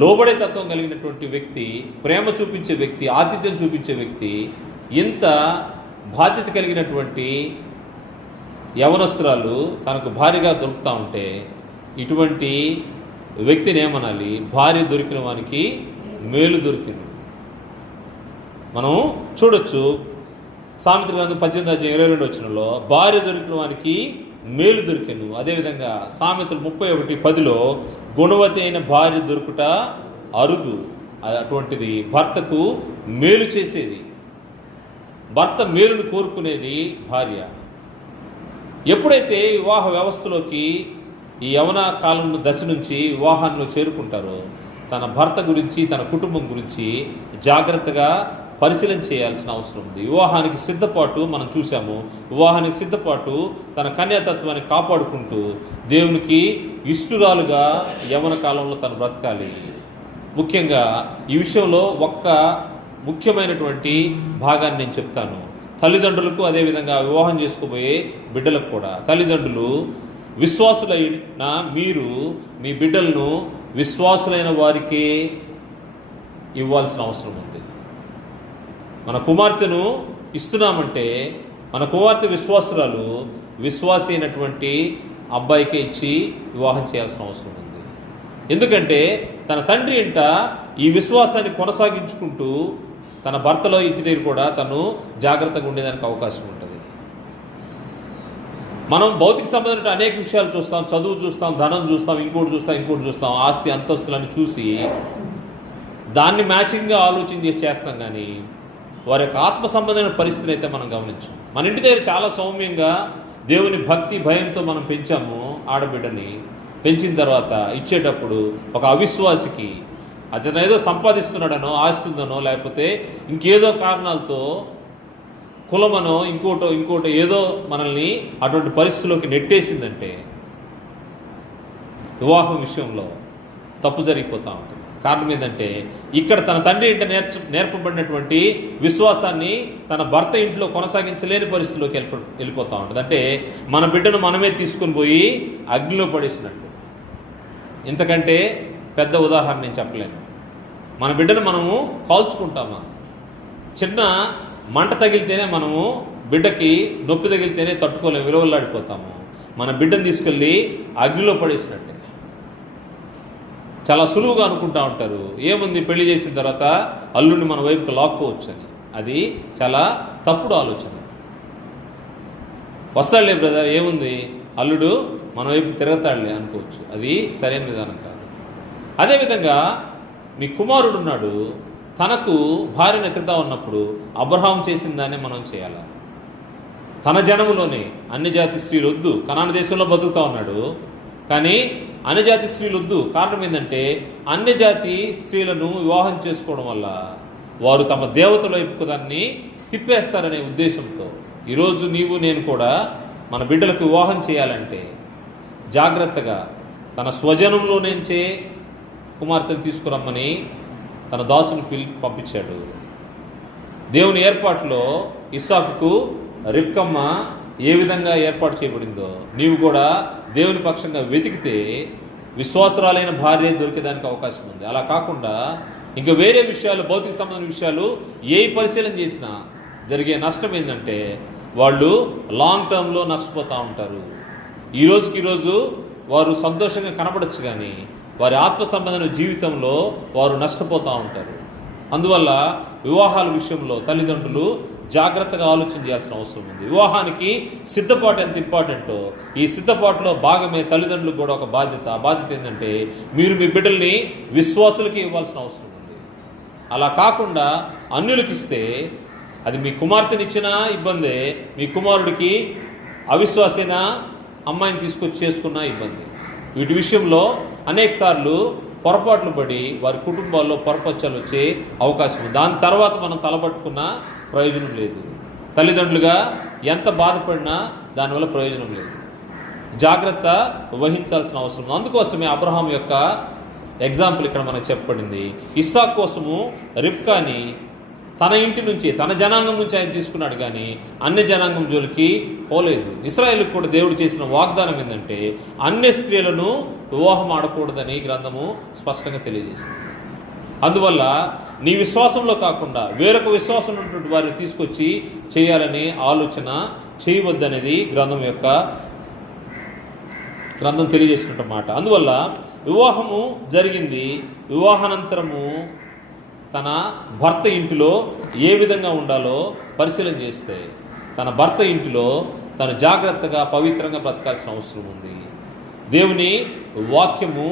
లోబడే తత్వం కలిగినటువంటి వ్యక్తి, ప్రేమ చూపించే వ్యక్తి, ఆతిథ్యం చూపించే వ్యక్తి, ఇంత బాధ్యత కలిగినటువంటి యవనస్తురాలు తనకు భార్యగా దొరుకుతూ ఉంటే ఇటువంటి వ్యక్తిని ఏమనాలి? భార్య దొరికిన వానికి మేలు దొరికింది. మనం చూడొచ్చు సామెతల గ్రంథం 18వ అధ్యాయం 22వ వచనంలో భార్య దొరికిన వానికి మేలు దొరికెను. అదేవిధంగా సామెతలు 31:10లో గుణవతి అయిన భార్య దొరుకుట అరుదు. అటువంటిది భర్తకు మేలు చేసేది, భర్త మేలును కోరుకునేది భార్య. ఎప్పుడైతే వివాహ వ్యవస్థలోకి ఈ యవన కాలం దశ నుంచి వివాహాన్ని చేరుకుంటారో తన భర్త గురించి, తన కుటుంబం గురించి జాగ్రత్తగా పరిశీలన చేయాల్సిన అవసరం ఉంది. వివాహానికి సిద్ధపాటు మనం చూసాము. వివాహానికి సిద్ధపాటు తన కన్యాతత్వాన్ని కాపాడుకుంటూ దేవునికి ఇష్టురాలుగా యవన కాలంలో తను బ్రతకాలి. ముఖ్యంగా ఈ విషయంలో ఒక్క ముఖ్యమైనటువంటి భాగాన్ని నేను చెప్తాను. తల్లిదండ్రులకు, అదేవిధంగా వివాహం చేసుకోబోయే బిడ్డలకు కూడా. తల్లిదండ్రులు విశ్వాసులైన మీరు మీ బిడ్డలను విశ్వాసులైన వారికే ఇవ్వాల్సిన అవసరం ఉంది. మన కుమార్తెను ఇస్తున్నామంటే మన కుమార్తె విశ్వాసురాలు విశ్వాసి అయినటువంటి అబ్బాయికే ఇచ్చి వివాహం చేయాల్సిన అవసరం ఉంది. ఎందుకంటే తన తండ్రి ఇంట ఈ విశ్వాసాన్ని కొనసాగించుకుంటూ తన భర్తలో ఇంటి దగ్గర కూడా తను జాగ్రత్తగా ఉండేదానికి అవకాశం ఉంటుంది. మనం భౌతిక సంబంధమైన అనేక విషయాలు చూస్తాం, చదువు చూస్తాం, ధనం చూస్తాం, ఇంకోటి చూస్తాం, ఆస్తి అంతస్తులను చూసి దాన్ని మ్యాచింగ్గా ఆలోచన చేస్తాం. కానీ వారి యొక్క ఆత్మ సంబంధమైన పరిస్థితిని అయితే మనం గమనించాం. మన ఇంటి దగ్గర చాలా సౌమ్యంగా దేవుని భక్తి భయంతో మనం పెంచాము. ఆడబిడ్డని పెంచిన తర్వాత ఇచ్చేటప్పుడు ఒక అవిశ్వాసికి అతను ఏదో సంపాదిస్తున్నాడనో, ఆస్తుందనో, లేకపోతే ఇంకేదో కారణాలతో కులమనో ఇంకోటో ఏదో మనల్ని అటువంటి పరిస్థితిలోకి నెట్టేసిందంటే వివాహం విషయంలో తప్పు జరిగిపోతూ ఉంటుంది. కారణం ఏంటంటే ఇక్కడ తన తండ్రి ఇంట నేర్పబడినటువంటి విశ్వాసాన్ని తన భర్త ఇంట్లో కొనసాగించలేని పరిస్థితిలోకి వెళ్ళిపోతూ ఉంటుంది. అంటే మన బిడ్డను మనమే తీసుకుని పోయి అగ్నిలో పడేసినట్టు. ఇంతకంటే పెద్ద ఉదాహరణ నేను చెప్పలేను. మన బిడ్డను మనము కాల్చుకుంటామా? చిన్న మంట తగిలితేనే మనము బిడ్డకి నొప్పి తగిలితేనే తట్టుకోలేము, విలువలాడిపోతాము. మన బిడ్డను తీసుకెళ్ళి అగ్నిలో పడేసినట్టే. చాలా సులువుగా అనుకుంటూ ఉంటారు, ఏముంది పెళ్లి చేసిన తర్వాత అల్లుడిని మన వైపుకి లాక్కోవచ్చు అని. అది చాలా తప్పుడు ఆలోచన. వస్తాడులే బ్రదర్, ఏముంది, అల్లుడు మన వైపు తిరగతాడులే అనుకోవచ్చు. అది సరైన విధానం కాదు. అదేవిధంగా నీ కుమారుడు ఉన్నాడు, తనకు భార్యను ఎత్తుతా ఉన్నప్పుడు అబ్రహాం చేసిన దాన్ని మనం చేయాలి. తన జనములోనే అన్యజాతి స్త్రీలు వద్దు, కనాను దేశంలో బతుకుతూ ఉన్నాడు, కానీ అన్యజాతి స్త్రీలు వద్దు. కారణం ఏంటంటే అన్యజాతి స్త్రీలను వివాహం చేసుకోవడం వల్ల వారు తమ దేవతల వైపుకు దాన్ని తిప్పేస్తారనే ఉద్దేశంతో ఈరోజు నీవు నేను కూడా మన బిడ్డలకు వివాహం చేయాలంటే జాగ్రత్తగా తన స్వజనంలో నుంచే కుమార్తెను తీసుకురమ్మని తన దాసును పంపించాడు. దేవుని ఏర్పాటులో ఇస్సాకుకు రిబ్కమ్మ ఏ విధంగా ఏర్పాటు చేయబడిందో నీవు కూడా దేవుని పక్షంగా వెతికితే విశ్వాసరాలైన భార్య దొరికేదానికి అవకాశం ఉంది. అలా కాకుండా ఇంకా వేరే విషయాలు, భౌతిక సంబంధమైన విషయాలు ఏ పరిశీలన చేసినా జరిగే నష్టం ఏంటంటే వాళ్ళు లాంగ్ టర్మ్లో నష్టపోతూ ఉంటారు. ఈరోజు వారు సంతోషంగా కనపడచ్చు, కానీ వారి ఆత్మ సంబంధమైన జీవితంలో వారు నష్టపోతూ ఉంటారు. అందువల్ల వివాహాల విషయంలో తల్లిదండ్రులు జాగ్రత్తగా ఆలోచన చేయాల్సిన అవసరం ఉంది. వివాహానికి సిద్ధపాటు ఎంత ఇంపార్టెంటో, ఈ సిద్ధపాటులో భాగమే తల్లిదండ్రులకు కూడా ఒక బాధ్యత. ఆ బాధ్యత ఏంటంటే మీరు మీ బిడ్డల్ని విశ్వాసులకి ఇవ్వాల్సిన అవసరం ఉంది. అలా కాకుండా అన్యులకి ఇస్తే అది మీ కుమార్తెనిచ్చినా ఇబ్బందే, మీ కుమారుడికి అవిశ్వాసైన అమ్మాయిని తీసుకొచ్చి చేసుకున్నా ఇబ్బంది. వీటి విషయంలో అనేక సార్లు పొరపాట్లు పడి వారి కుటుంబాల్లో పొరపచ్చాలు వచ్చే అవకాశం ఉంది. దాని తర్వాత మనం తలపట్టుకున్న ప్రయోజనం లేదు. తల్లిదండ్రులుగా ఎంత బాధపడినా దానివల్ల ప్రయోజనం లేదు. జాగ్రత్త వహించాల్సిన అవసరం ఉంది. అందుకోసమే అబ్రహాం యొక్క ఎగ్జాంపుల్ ఇక్కడ మనకు చెప్పబడింది. ఇస్సాకు కోసము రిబ్కాని తన ఇంటి నుంచి, తన జనాంగం నుంచి ఆయన తీసుకున్నాడు, కానీ అన్య జనాంగం జోలికి పోలేదు. ఇశ్రాయేలుకు కూడా దేవుడు చేసిన వాగ్దానం ఏంటంటే అన్య స్త్రీలను వివాహం ఆడకూడదని గ్రంథము స్పష్టంగా తెలియజేసింది. అందువల్ల నీ విశ్వాసంలో కాకుండా వేరొక విశ్వాసం ఉన్నటువంటి వారిని తీసుకొచ్చి చేయాలనే ఆలోచన చేయవద్దనేది గ్రంథం తెలియజేసినట్టు మాట. అందువల్ల వివాహము జరిగింది, వివాహానంతరము తన భర్త ఇంటిలో ఏ విధంగా ఉండాలో పరిశీలన చేస్తే తన భర్త ఇంటిలో తను జాగ్రత్తగా పవిత్రంగా బ్రతకాల్సిన అవసరం ఉంది. దేవుని వాక్యము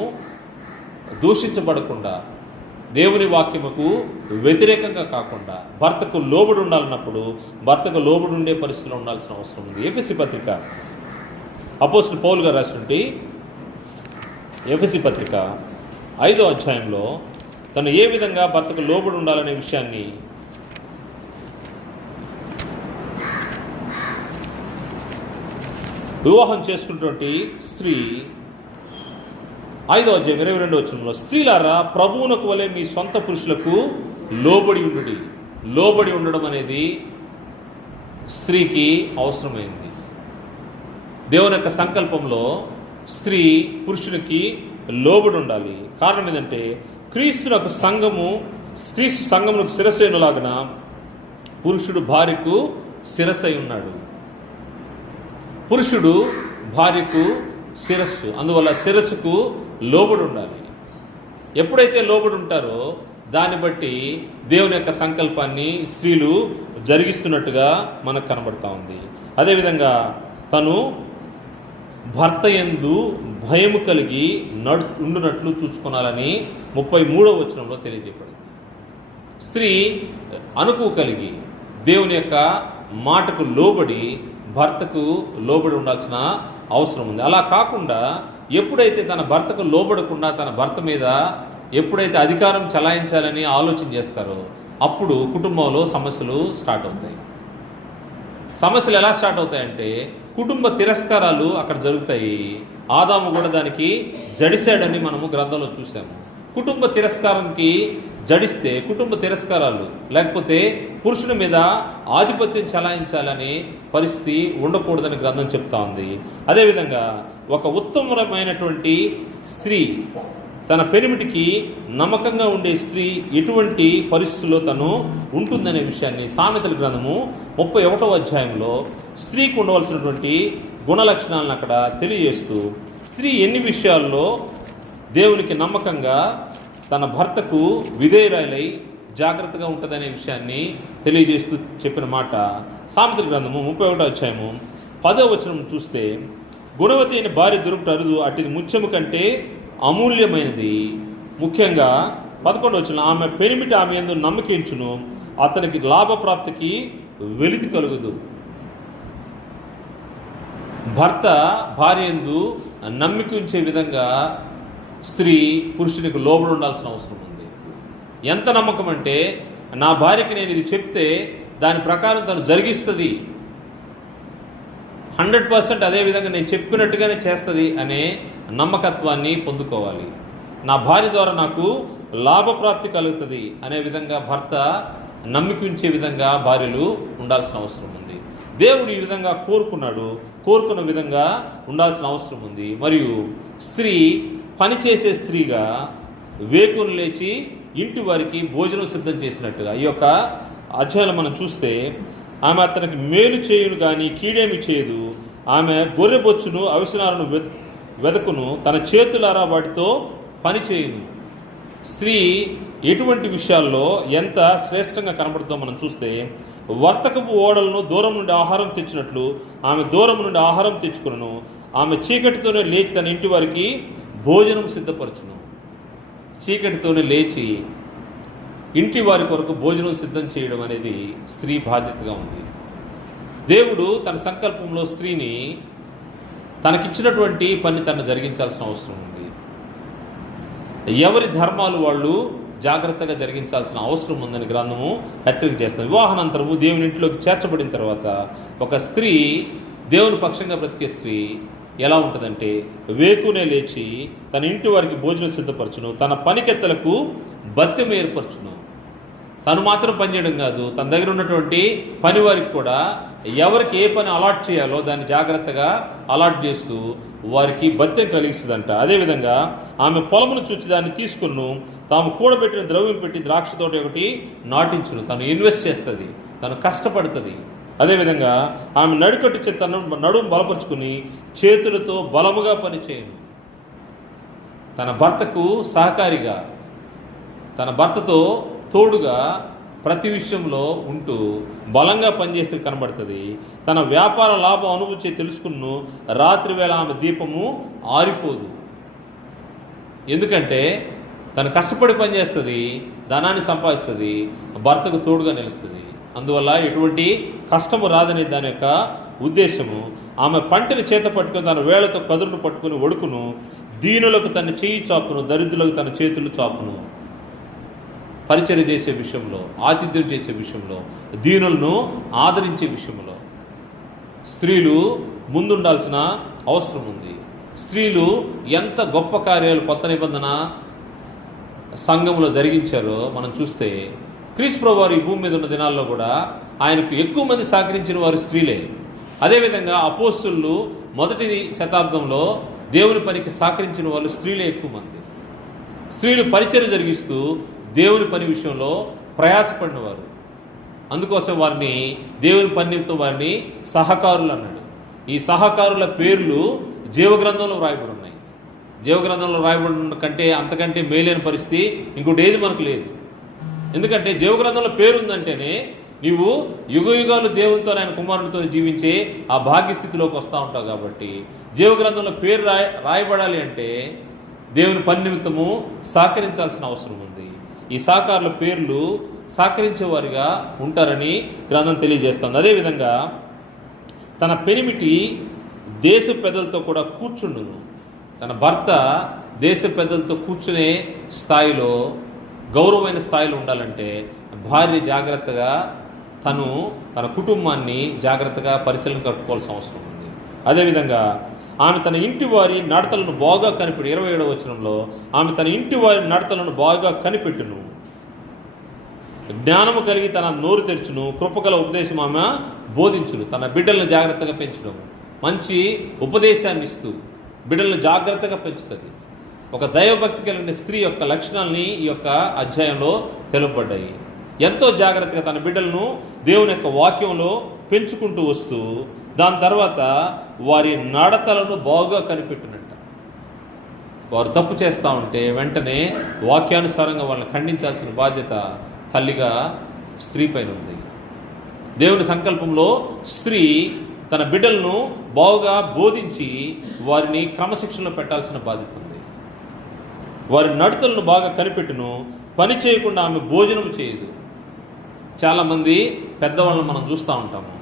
దూషించబడకుండా, దేవుని వాక్యముకు వ్యతిరేకంగా కాకుండా భర్తకు లోబడి ఉండాలన్నప్పుడు భర్తకు లోబడి ఉండే పరిస్థితిలో ఉండాల్సిన అవసరం ఉంది. ఎఫెసీ పత్రిక అపోస్తలుడు పౌలు గారు రాసినటువంటి ఎఫెసీ పత్రిక 5వ అధ్యాయంలో తను ఏ విధంగా భర్తకు లోబడి ఉండాలనే విషయాన్ని వివాహం చేసుకున్నటువంటి స్త్రీ 5వ అధ్యాయం 22వ వచనంలో, స్త్రీలారా ప్రభువునకు వలె మీ సొంత పురుషులకు లోబడి ఉండుడి. లోబడి ఉండడం అనేది స్త్రీకి అవసరమైంది. దేవుని యొక్క సంకల్పంలో స్త్రీ పురుషునికి లోబడి ఉండాలి. కారణం ఏంటంటే క్రీస్తు సంఘమునకు శిరస్సు అయినలాగున పురుషుడు భార్యకు శిరస్సు ఉన్నాడు. పురుషుడు భార్యకు శిరస్సు. అందువల్ల శిరస్సుకు లోబడి ఉండాలి. ఎప్పుడైతే లోబడి ఉంటారో దాన్ని బట్టి దేవుని యొక్క సంకల్పాన్ని స్త్రీలు జరిగిస్తున్నట్టుగా మనకు కనబడతా ఉంది. అదేవిధంగా తను భర్త యందు భయము కలిగి ఉండునట్లు చూసుకొనాలని 33వ వచనంలో తెలియజేయబడింది. స్త్రీ అనుకువ కలిగి దేవుని యొక్క మాటకు లోబడి భర్తకు లోబడి ఉండాల్సిన అవసరం ఉంది. అలా కాకుండా ఎప్పుడైతే తన భర్తకు లోబడకుండా తన భర్త మీద ఎప్పుడైతే అధికారం చలాయించాలని ఆలోచన చేస్తారో అప్పుడు కుటుంబంలో సమస్యలు స్టార్ట్ అవుతాయి. సమస్యలు ఎలా స్టార్ట్ అవుతాయంటే కుటుంబ తిరస్కారాలు అక్కడ జరుగుతాయి. ఆదాము కూడా దానికి జడిశాడని మనము గ్రంథంలో చూసాము. కుటుంబ తిరస్కారానికి జడిస్తే కుటుంబ తిరస్కారాలు లేకపోతే పురుషుని మీద ఆధిపత్యం చలాయించాలని పరిస్థితి ఉండకూడదని గ్రంథం చెప్తా ఉంది. అదేవిధంగా ఒక ఉత్తమమైనటువంటి స్త్రీ, తన పెనిమిటికి నమ్మకంగా ఉండే స్త్రీ ఎటువంటి పరిస్థితుల్లో తను ఉంటుందనే విషయాన్ని సామెతల గ్రంథము 31వ అధ్యాయంలో స్త్రీకి ఉండవలసినటువంటి గుణలక్షణాలను అక్కడ తెలియజేస్తూ స్త్రీ ఎన్ని విషయాల్లో దేవునికి నమ్మకంగా తన భర్తకు విధేయురాలై జాగ్రత్తగా ఉంటుందనే విషయాన్ని తెలియజేస్తూ చెప్పిన మాట సామెతల గ్రంథము 31వ అధ్యాయము 10వ వచనం చూస్తే, గుణవతి అయిన భార్య దొరుకుట అరుదు, అటుది ముత్యము కంటే అమూల్యమైనది. ముఖ్యంగా 11వ వచనం, ఆమె పెనిమిటి ఆమె యందు నమ్మకించును, అతనికి లాభప్రాప్తికి వెలితి కలుగదు. భర్త భార్య యందు నమ్మిక ఉంచే విధంగా స్త్రీ పురుషునికి లోబడి ఉండాల్సిన అవసరం ఉంది. ఎంత నమ్మకం అంటే నా భార్యకి నేను ఇది చెప్తే దాని ప్రకారం తను జరిగిస్తుంది, 100% అదే విధంగా నేను చెప్పినట్టుగానే చేస్తుంది అనే నమ్మకత్వాన్ని పొందుకోవాలి. నా భార్య ద్వారా నాకు లాభప్రాప్తి కలుగుతుంది అనే విధంగా భర్త నమ్మికించే విధంగా భార్యలు ఉండాల్సిన అవసరం ఉంది. దేవుడు ఈ విధంగా కోరుకున్న విధంగా ఉండాల్సిన అవసరం ఉంది. మరియు స్త్రీ పనిచేసే స్త్రీగా వేకులు లేచి ఇంటి వారికి భోజనం సిద్ధం చేసినట్టుగా ఈ యొక్క అధ్యాయంలో మనం చూస్తే ఆమె అతనికి మేలు చేయును కానీ కీడేమి చేయదు. ఆమె గొర్రెబొచ్చును అవిసనాలను వెదకును, తన చేతులారా వాటితో పని చేయును. స్త్రీ ఎటువంటి విషయాల్లో ఎంత శ్రేష్టంగా కనబడుతుందో మనం చూస్తే, వర్తకపు ఓడలను దూరం నుండి ఆహారం తెచ్చినట్లు ఆమె దూరం నుండి ఆహారం తెచ్చుకును. ఆమె చీకటితోనే లేచి తన ఇంటి వారికి భోజనం సిద్ధపరచును. చీకటితోనే లేచి ఇంటి వారి కొరకు భోజనం సిద్ధం చేయడం అనేది స్త్రీ బాధ్యతగా ఉంది. దేవుడు తన సంకల్పంలో స్త్రీని తనకిచ్చినటువంటి పని తను జరిగించాల్సిన అవసరం ఉంది. ఎవరి ధర్మాలు వాళ్ళు జాగ్రత్తగా జరిగించాల్సిన అవసరం ఉందని గ్రంథము హెచ్చరిక చేస్తుంది. వివాహానంతరము దేవుని ఇంట్లోకి చేర్చబడిన తర్వాత ఒక స్త్రీ, దేవుని పక్షంగా బ్రతికే స్త్రీ ఎలా ఉంటుందంటే, వేకునే లేచి తన ఇంటి వారికి భోజనం సిద్ధపరచును, తన పనికెత్తలకు బత్తెం ఏర్పరచును. తను మాత్రం పనిచేయడం కాదు, తన దగ్గర ఉన్నటువంటి పని వారికి కూడా ఎవరికి ఏ పని అలాట్ చేయాలో దాన్ని జాగ్రత్తగా అలాట్ చేస్తూ వారికి బత్తెం కలిగిస్తుందంట. అదేవిధంగా ఆమె పొలమును చూచి దాన్ని తీసుకును, తాము కూడబెట్టిన ద్రవ్యం పెట్టి ద్రాక్ష తోట ఒకటి నాటించును. తను ఇన్వెస్ట్ చేస్తుంది, తను కష్టపడుతుంది. అదేవిధంగా ఆమె నడికట్టు తన నడుము బలపరుచుకుని చేతులతో బలముగా పనిచేయను. తన భర్తకు సహకారిగా, తన భర్తతో తోడుగా ప్రతి విషయంలో ఉంటూ బలంగా పనిచేస్తే కనబడుతుంది. తన వ్యాపార లాభం అనుభూతి తెలుసుకును, రాత్రి వేళ ఆమె దీపము ఆరిపోదు. ఎందుకంటే తను కష్టపడి పనిచేస్తుంది, ధనాన్ని సంపాదిస్తుంది, భర్తకు తోడుగా నిలుస్తుంది. అందువల్ల ఎటువంటి కష్టము రాదని దాని యొక్క ఉద్దేశము. ఆమె పంటని చేత పట్టుకుని తన వేళ్లతో కదురును పట్టుకుని ఒడుకును, దీనులకు తన చేయి చాపును, దరిద్రులకు తన చేతులు చాపును. పరిచర్య చేసే విషయంలో, ఆతిథ్యం చేసే విషయంలో, దీనులను ఆదరించే విషయంలో స్త్రీలు ముందుండాల్సిన అవసరం ఉంది. స్త్రీలు ఎంత గొప్ప కార్యాలు కొత్త నిబంధన సంఘంలో జరిగించారో మనం చూస్తే, క్రీస్తు ప్రభువు వారు ఈ భూమి మీద ఉన్న దినాల్లో కూడా ఆయనకు ఎక్కువ మంది సహకరించిన వారు స్త్రీలే. అదేవిధంగా అపోస్తులు మొదటి శతాబ్దంలో దేవుని పనికి సహకరించిన వాళ్ళు స్త్రీలే ఎక్కువ మంది. స్త్రీలు పరిచర్య జరిగిస్తూ దేవుని పని విషయంలో ప్రయాసపడినవారు. అందుకోసం వారిని దేవుని పనితో వారిని సహకారులు అన్నాడు. ఈ సహకారుల పేర్లు జీవగ్రంథంలో వ్రాయబడి ఉన్నాయి. జీవగ్రంథంలో వ్రాయబడిన కంటే అంతకంటే మేలైన పరిస్థితి ఇంకోటి ఏది మనకు లేదు. ఎందుకంటే జీవగ్రంథంలో పేరు ఉందంటేనే నీవు యుగయుగాలు దేవునితో ఆయన కుమారునితో జీవించే ఆ భాగ్యస్థితిలోకి వస్తూ ఉంటావు. కాబట్టి జీవగ్రంథంలో పేరు రాయబడాలి అంటే దేవుని పని నిమిత్తము సహకరించాల్సిన అవసరం ఉంది. ఈ సహకారుల పేర్లు సహకరించేవారిగా ఉంటారని గ్రంథం తెలియజేస్తుంది. అదేవిధంగా తన పెనిమిటి దేశ పెద్దలతో కూడా కూర్చుండును. తన భర్త దేశ పెద్దలతో కూర్చునే స్థాయిలో, గౌరవమైన స్థాయిలో ఉండాలంటే భార్య జాగ్రత్తగా తన కుటుంబాన్ని జాగ్రత్తగా పరిశీలన కట్టుకోవాల్సిన అవసరం ఉంది. అదేవిధంగా ఆమె తన ఇంటి వారి నడతలను బాగా కనిపెట్టు. 27వ వచనంలో ఆమె తన ఇంటి వారి నడతలను బాగా కనిపెట్టును, జ్ఞానము కలిగి తన నోరు తెరుచును, కృపగల ఉపదేశం ఆమె బోధించును. తన బిడ్డలను జాగ్రత్తగా పెంచడం, మంచి ఉపదేశాన్ని ఇస్తూ బిడ్డలను జాగ్రత్తగా పెంచుతుంది. ఒక దైవభక్తి కలిగిన స్త్రీ యొక్క లక్షణాలని ఈ యొక్క అధ్యాయంలో తెలుపబడ్డాయి. ఎంతో జాగ్రత్తగా తన బిడ్డలను దేవుని యొక్క వాక్యంలో పెంచుకుంటూ వస్తూ దాని తర్వాత వారి నడతలను బాగా కనిపెట్టినట్ట. వారు తప్పు చేస్తూ ఉంటే వెంటనే వాక్యానుసారంగా వాళ్ళని ఖండించాల్సిన బాధ్యత తల్లిగా స్త్రీ పైన ఉంది. దేవుని సంకల్పంలో స్త్రీ తన బిడ్డలను బాగా బోధించి వారిని క్రమశిక్షణలో పెట్టాల్సిన బాధ్యత ఉంది. వారి నడతలను బాగా కనిపెట్టును, పని చేయకుండా ఆమె భోజనం చేయదు. చాలామంది పెద్దవాళ్ళని మనం చూస్తూ ఉంటాము,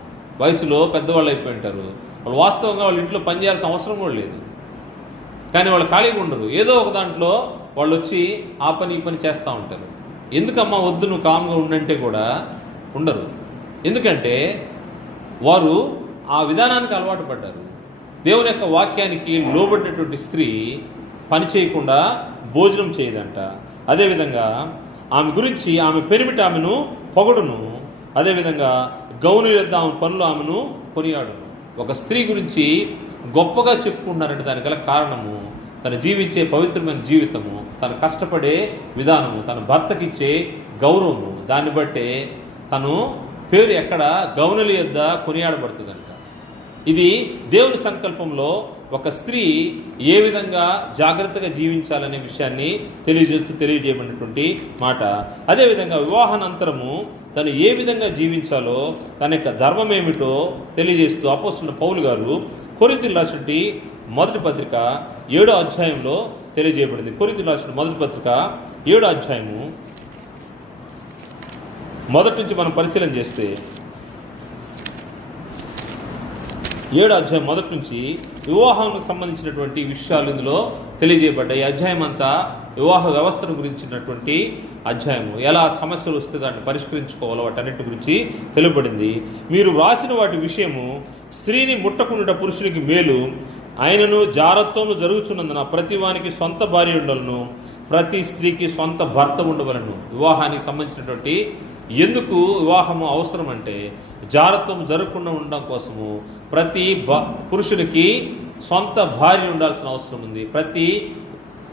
వయసులో పెద్దవాళ్ళు అయిపోయి ఉంటారు. వాళ్ళు వాస్తవంగా వాళ్ళ ఇంట్లో పని చేయాల్సిన అవసరం కూడా లేదు, కానీ వాళ్ళు ఖాళీగా ఉండరు. ఏదో ఒక దాంట్లో వాళ్ళు వచ్చి ఆ పని ఈ పని చేస్తూ ఉంటారు. ఎందుకమ్మా వద్దు నువ్వు కామ్గా ఉండంటే కూడా ఉండరు. ఎందుకంటే వారు ఆ విధానానికి అలవాటు పడ్డారు. దేవుని యొక్క వాక్యానికి లోబడినటువంటి స్త్రీ పని చేయకుండా భోజనం చేయదంట. అదేవిధంగా ఆమె గురించి ఆమె పెరిమిటి ఆమెను పొగడును, అదేవిధంగా గౌను యొద్ద ఆమె పనులు ఆమెను కొనియాడును. ఒక స్త్రీ గురించి గొప్పగా చెప్పుకుంటున్నారంటే దానికి గల కారణము తను జీవించే పవిత్రమైన జీవితము, తను కష్టపడే విధానము, తన భర్తకిచ్చే గౌరవము. దాన్ని బట్టే తను పేరు ఎక్కడ గౌనుల యొద్ద కొనియాడబడుతుందంట. ఇది దేవుని సంకల్పంలో ఒక స్త్రీ ఏ విధంగా జాగ్రత్తగా జీవించాలనే విషయాన్ని తెలియజేయబడినటువంటి మాట. అదేవిధంగా వివాహానంతరము తను ఏ విధంగా జీవించాలో తన యొక్క ధర్మం ఏమిటో తెలియజేస్తూ అపోస్తలుడైన పౌలు గారు కొరింథీయులకు రాసినటువంటి మొదటి పత్రిక 7వ అధ్యాయంలో తెలియజేయబడింది. కొరింథీయులకు రాసిన మొదటి పత్రిక 7వ అధ్యాయము మొదటి నుంచి మనం పరిశీలన చేస్తే 7వ అధ్యాయం మొదటి నుంచి వివాహానికి సంబంధించినటువంటి విషయాలు ఇందులో తెలియజేయబడ్డాయి. ఈ అధ్యాయం అంతా వివాహ వ్యవస్థను గురించినటువంటి అధ్యాయము. ఎలా సమస్యలు వస్తే దాన్ని పరిష్కరించుకోవాలో వాటన్నిటి గురించి తెలుపబడింది. మీరు వ్రాసిన వాటి విషయము స్త్రీని ముట్టకుండా పురుషునికి మేలు, ఆయనను జారత్వము జరుగుతున్నందున ప్రతి వానికి సొంత భార్య ఉండవలను, ప్రతి స్త్రీకి సొంత భర్త ఉండవలను. వివాహానికి సంబంధించినటువంటి ఎందుకు వివాహము అవసరం అంటే జారత్వం జరగకుండా ఉండడం కోసము ప్రతి పురుషునికి సొంత భార్య ఉండాల్సిన అవసరం ఉంది. ప్రతి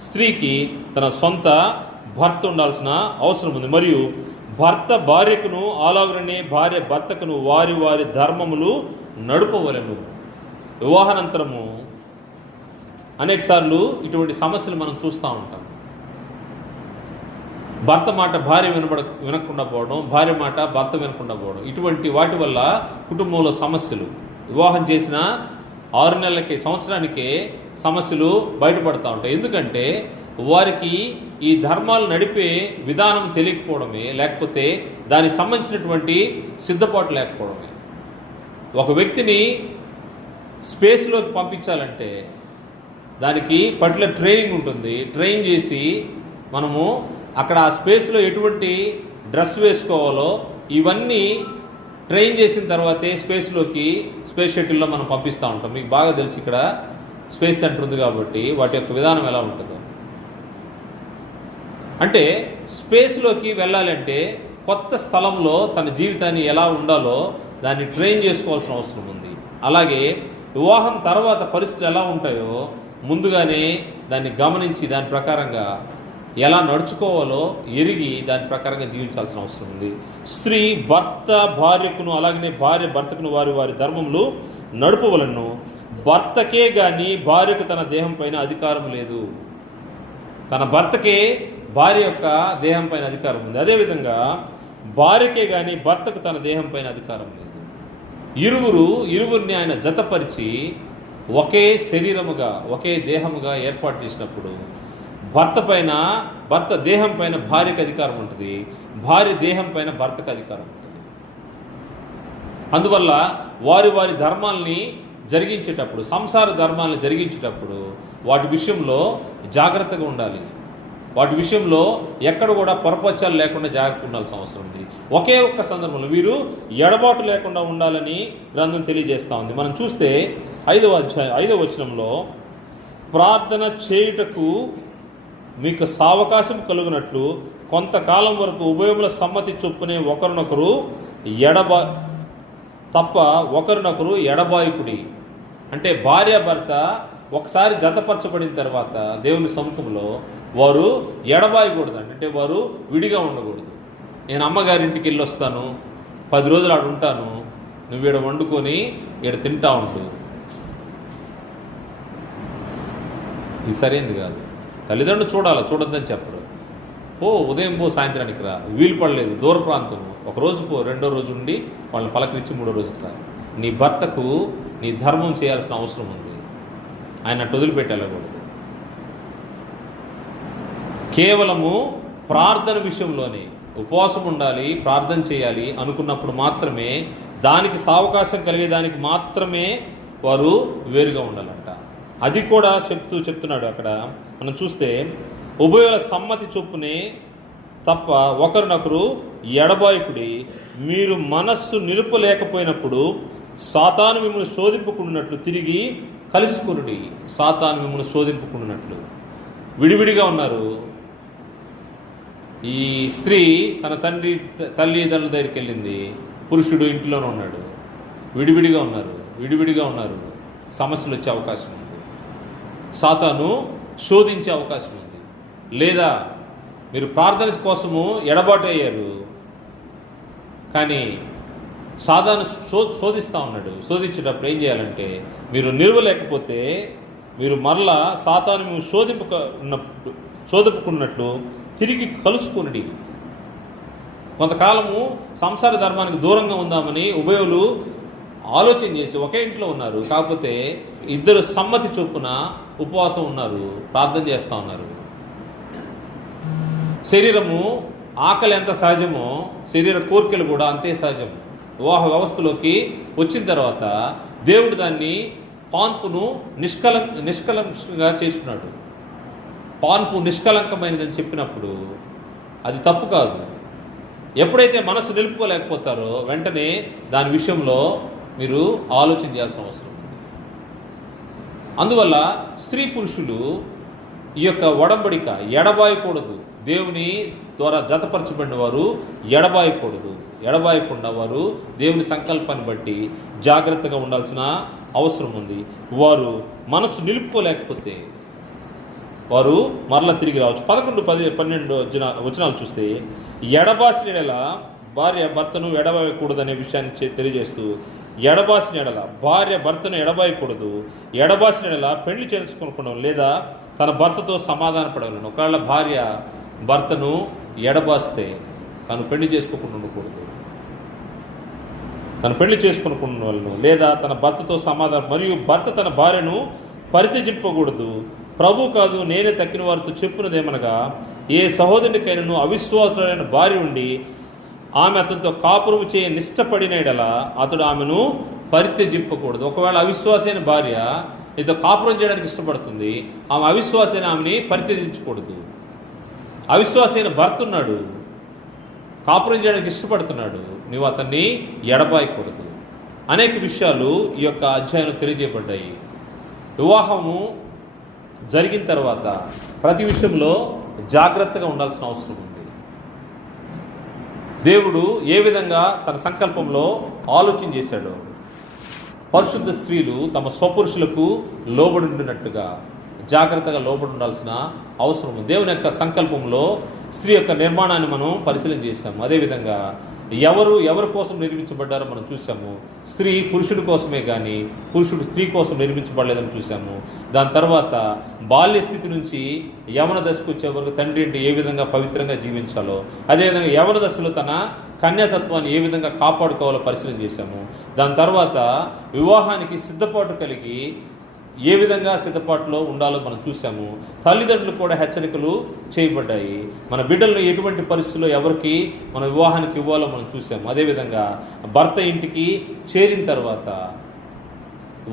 స్త్రీకి తన సొంత భర్త ఉండాల్సిన అవసరం ఉంది. మరియు భర్త భార్యకును అలాగనే భార్య భర్తకును వారి వారి ధర్మములు నడుపవలెను. వివాహానంతరము అనేకసార్లు ఇటువంటి సమస్యలు మనం చూస్తూ ఉంటాం. భర్త మాట భార్య వినకుండా పోవడం, భార్య మాట భర్త వినకుండా పోవడం, ఇటువంటి వాటి వల్ల కుటుంబంలో సమస్యలు వివాహం చేసిన 6 నెలలకే సంవత్సరానికే సమస్యలు బయటపడుతూ ఉంటాయి. ఎందుకంటే వారికి ఈ ధర్మాలు నడిపే విధానం తెలియకపోవడమే, లేకపోతే దానికి సంబంధించినటువంటి సిద్ధపాటు లేకపోవడమే. ఒక వ్యక్తిని స్పేస్లోకి పంపించాలంటే దానికి పర్టికులర్ ట్రైనింగ్ ఉంటుంది. ట్రైన్ చేసి మనము అక్కడ ఆ స్పేస్లో ఎటువంటి డ్రెస్ వేసుకోవాలో ఇవన్నీ ట్రైన్ చేసిన తర్వాతే స్పేస్ షటిల్లో మనం పంపిస్తూ ఉంటాం. మీకు బాగా తెలుసు, ఇక్కడ స్పేస్ సెంటర్ ఉంది కాబట్టి వాటి యొక్క విధానం ఎలా ఉంటుందో. అంటే స్పేస్లోకి వెళ్ళాలంటే కొత్త స్థలంలో తన జీవితాన్ని ఎలా ఉండాలో దాన్ని ట్రైన్ చేసుకోవాల్సిన అవసరం ఉంది. అలాగే వివాహం తర్వాత పరిస్థితులు ఎలా ఉంటాయో ముందుగానే దాన్ని గమనించి దాని ప్రకారంగా ఎలా నడుచుకోవాలో ఎరిగి దాని ప్రకారంగా జీవించాల్సిన అవసరం ఉంది. స్త్రీ భర్త భార్యకును అలాగనే భార్య భర్తకును వారి వారి ధర్మములు నడుపవలను. భర్తకే కానీ భార్యకు తన దేహం పైన అధికారం లేదు. తన భర్తకే భార్య యొక్క దేహం పైన అధికారం ఉంది. అదేవిధంగా భార్యకే కానీ భర్తకు తన దేహం పైన అధికారం లేదు. ఇరువురిని ఆయన జతపరిచి ఒకే శరీరముగా ఒకే దేహముగా ఏర్పాటు చేసినప్పుడు భర్త దేహం పైన భార్యకు అధికారం ఉంటుంది, భార్య దేహం పైన భర్తకు అధికారం ఉంటుంది. అందువల్ల వారి వారి ధర్మాల్ని జరిగించేటప్పుడు, సంసార ధర్మాలను జరిగించేటప్పుడు వాటి విషయంలో జాగ్రత్తగా ఉండాలి. వాటి విషయంలో ఎక్కడ కూడా పొరపచ్చాలు లేకుండా జాగ్రత్తగా ఉండాల్సిన అవసరం ఉంది. ఒకే ఒక్క సందర్భంలో వీరు ఎడబాటు లేకుండా ఉండాలని గ్రంథం తెలియజేస్తూ ఉంది. మనం చూస్తే 5వ వచనంలో ప్రార్థన చేయుటకు మీకు సావకాశం కలుగునట్లు కొంతకాలం వరకు ఉభయముల సమ్మతి చొప్పునే ఒకరినొకరు ఎడబాయుకుడి. అంటే భార్యాభర్త ఒకసారి జతపరచబడిన తర్వాత దేవుని సముఖంలో వారు ఎడబాయకూడదు. అంటే వారు విడిగా ఉండకూడదు. నేను అమ్మగారింటికి వెళ్ళి వస్తాను, 10 రోజులు ఆడు ఉంటాను, నువ్వు ఈడ వండుకొని ఈడ తింటా ఉంటు, ఇది సరైనది కాదు. తల్లిదండ్రులు చూడొద్దని చెప్పరు. ఉదయం సాయంత్రానికి రా, వీలు పడలేదు, దూర ప్రాంతం, ఒక రోజు పో, 2వ రోజు ఉండి వాళ్ళని పలకరించి 3వ రోజు రా. నీ భర్తకు నీ ధర్మం చేయాల్సిన అవసరం ఉంది. ఆయన వదిలిపెట్టేళ్ళకూడదు. కేవలము ప్రార్థన విషయంలోనే ఉపవాసం ఉండాలి, ప్రార్థన చేయాలి అనుకున్నప్పుడు మాత్రమే, దానికి సావకాశం కలిగేదానికి మాత్రమే వారు వేరుగా ఉండాలంట. అది కూడా చెప్తున్నాడు అక్కడ. మనం చూస్తే ఉభయుల సమ్మతి చొప్పునే తప్ప ఒకరినొకరు ఎడబాయకుడి. మీరు మనస్సు నిలుపలేకపోయినప్పుడు సాతాను మిమ్మల్ని శోధింపుకున్నట్లు తిరిగి కలుసుకునుడి. సాతాను మిమ్మల్ని శోధింపుకున్నట్లు విడివిడిగా ఉన్నారు. ఈ స్త్రీ తన తల్లిదండ్రుల దగ్గరికి వెళ్ళింది, పురుషుడు ఇంట్లోనే ఉన్నాడు. విడివిడిగా ఉన్నారు. సమస్యలు వచ్చే అవకాశం ఉంది, సాతాను శోధించే అవకాశం ఉంది. లేదా మీరు ప్రార్థన కోసము ఎడబాటు అయ్యారు, కానీ సాతాను శోధిస్తూ ఉన్నాడు. శోధించేటప్పుడు ఏం చేయాలంటే, మీరు నిలవలేకపోతే మీరు మరలా సాతాను మేము శోధింపుకున్నట్లు తిరిగి కలుసుకుని కొంతకాలము సంసార ధర్మానికి దూరంగా ఉందామని ఉభయులు ఆలోచన చేసి ఒకే ఇంట్లో ఉన్నారు. కాకపోతే ఇద్దరు సమ్మతి చొప్పున ఉపవాసం ఉన్నారు, ప్రార్థన చేస్తూ ఉన్నారు. శరీరము ఆకలి ఎంత సహజమో శరీర కోరికలు కూడా అంతే సహజం. వివాహ వ్యవస్థలోకి వచ్చిన తర్వాత దేవుడు దాన్ని పాన్పును నిష్కలంకంగా చేస్తున్నాడు. పాన్పు నిష్కలంకమైనదని చెప్పినప్పుడు అది తప్పు కాదు. ఎప్పుడైతే మనసు నిలుపుకోలేకపోతారో వెంటనే దాని విషయంలో మీరు ఆలోచన చేయాల్సిన అవసరం ఉంది. అందువల్ల స్త్రీ పురుషులు ఈ యొక్క ఒడంబడిక ఎడబాయకూడదు. దేవుని ద్వారా జతపరచబడిన వారు ఎడబాయకుండా వారు దేవుని సంకల్పాన్ని బట్టి జాగ్రత్తగా ఉండాల్సిన అవసరం ఉంది. వారు మనసు నిలుపుకోలేకపోతే వారు మరలా తిరిగి రావచ్చు. 11, 10, 12 వచనాలు చూస్తే, ఎడబాసిన ఎడల భార్య భర్తను ఎడబాయకూడదనే విషయాన్ని తెలియజేస్తూ, ఎడబాసిన ఎడల భార్య భర్తను ఎడబాయకూడదు, ఎడబాసిన ఎడల పెళ్లి చేసుకొనడం లేదా తన భర్తతో సమాధాన పడగలను. ఒకవేళ భార్య భర్తను ఎడబాస్తే తను పెళ్లి చేసుకోకుండా ఉండకూడదు, తను పెళ్లి చేసుకున్న వాళ్ళను లేదా తన భర్తతో సమాధానం, మరియు భర్త తన భార్యను పరిత్యజింపకూడదు. ప్రభు కాదు నేనే తక్కిన వారితో చెప్పినదేమనగా, ఏ సహోదరునికైనా అవిశ్వాసులైన భార్య ఉండి ఆమె అతనితో కాపురము చేయ నిష్టపడిన యెడల అతడు ఆమెను పరిత్యజింపకూడదు. ఒకవేళ అవిశ్వాసైన భార్య నీతో కాపురం చేయడానికి ఇష్టపడుతుంది, ఆమె అవిశ్వాసైన ఆమెని పరిత్యజించకూడదు. అవిశ్వాసైన భర్త ఉన్నాడు, కాపురం చేయడానికి ఇష్టపడుతున్నాడు, నువ్వు అతన్ని ఎడబాయకూడదు. అనేక విషయాలు ఈ యొక్క అధ్యాయంలో తెలియజేయబడ్డాయి. వివాహము జరిగిన తర్వాత ప్రతి విషయంలో జాగ్రత్తగా ఉండాల్సిన అవసరం ఉంది. దేవుడు ఏ విధంగా తన సంకల్పంలో ఆలోచన చేశాడో, పరిశుద్ధ స్త్రీలు తమ స్వపురుషులకు లోబడి ఉండినట్లుగా జాగ్రత్తగా లోబడి ఉండాల్సిన అవసరం ఉంది. దేవుని యొక్క సంకల్పంలో స్త్రీ యొక్క నిర్మాణాన్ని మనం పరిశీలన చేశాము. అదేవిధంగా ఎవరి కోసం నిర్మించబడ్డారో మనం చూసాము. స్త్రీ పురుషుడి కోసమే కానీ పురుషుడు స్త్రీ కోసం నిర్మించబడలేదని చూసాము. దాని తర్వాత బాల్య స్థితి నుంచి యవన దశకు వచ్చే వరకు తండ్రి అంటే ఏ విధంగా పవిత్రంగా జీవించాలో, అదేవిధంగా యవన దశలో తన కన్యాతత్వాన్ని ఏ విధంగా కాపాడుకోవాలో పరిశీలన చేశాము. దాని తర్వాత వివాహానికి సిద్ధపాటు కలిగి ఏ విధంగా సిద్ధపాటులో ఉండాలో మనం చూసాము. తల్లిదండ్రులు కూడా హెచ్చరికలు చేయబడ్డాయి. మన బిడ్డలను ఎటువంటి పరిస్థితుల్లో ఎవరికి మన వివాహానికి ఇవ్వాలో మనం చూసాము. అదేవిధంగా భర్త ఇంటికి చేరిన తర్వాత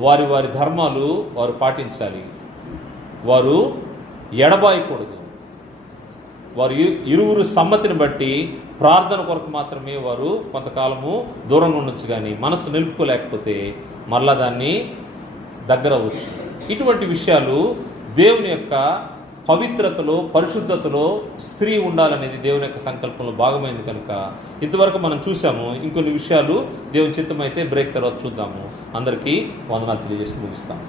వారి ధర్మాలు వారు పాటించాలి. వారు ఎడబాయకూడదు. వారు ఇరువురు సమ్మతిని బట్టి ప్రార్థన కొరకు మాత్రమే వారు కొంతకాలము దూరంగా ఉండొచ్చు, కానీ మనసు నిలుపుకోలేకపోతే మరలా దాన్ని దగ్గర అవ్వచ్చు. ఇటువంటి విషయాలు దేవుని యొక్క పవిత్రతలో పరిశుద్ధతలో స్త్రీ ఉండాలనేది దేవుని యొక్క సంకల్పంలో భాగమైంది కనుక ఇంతవరకు మనం చూసాము. ఇంకొన్ని విషయాలు దేవుని చిత్తమైతే బ్రేక్ తర్వాత చూద్దాము. అందరికీ వందనాలు తెలియజేసి ముగిస్తాము.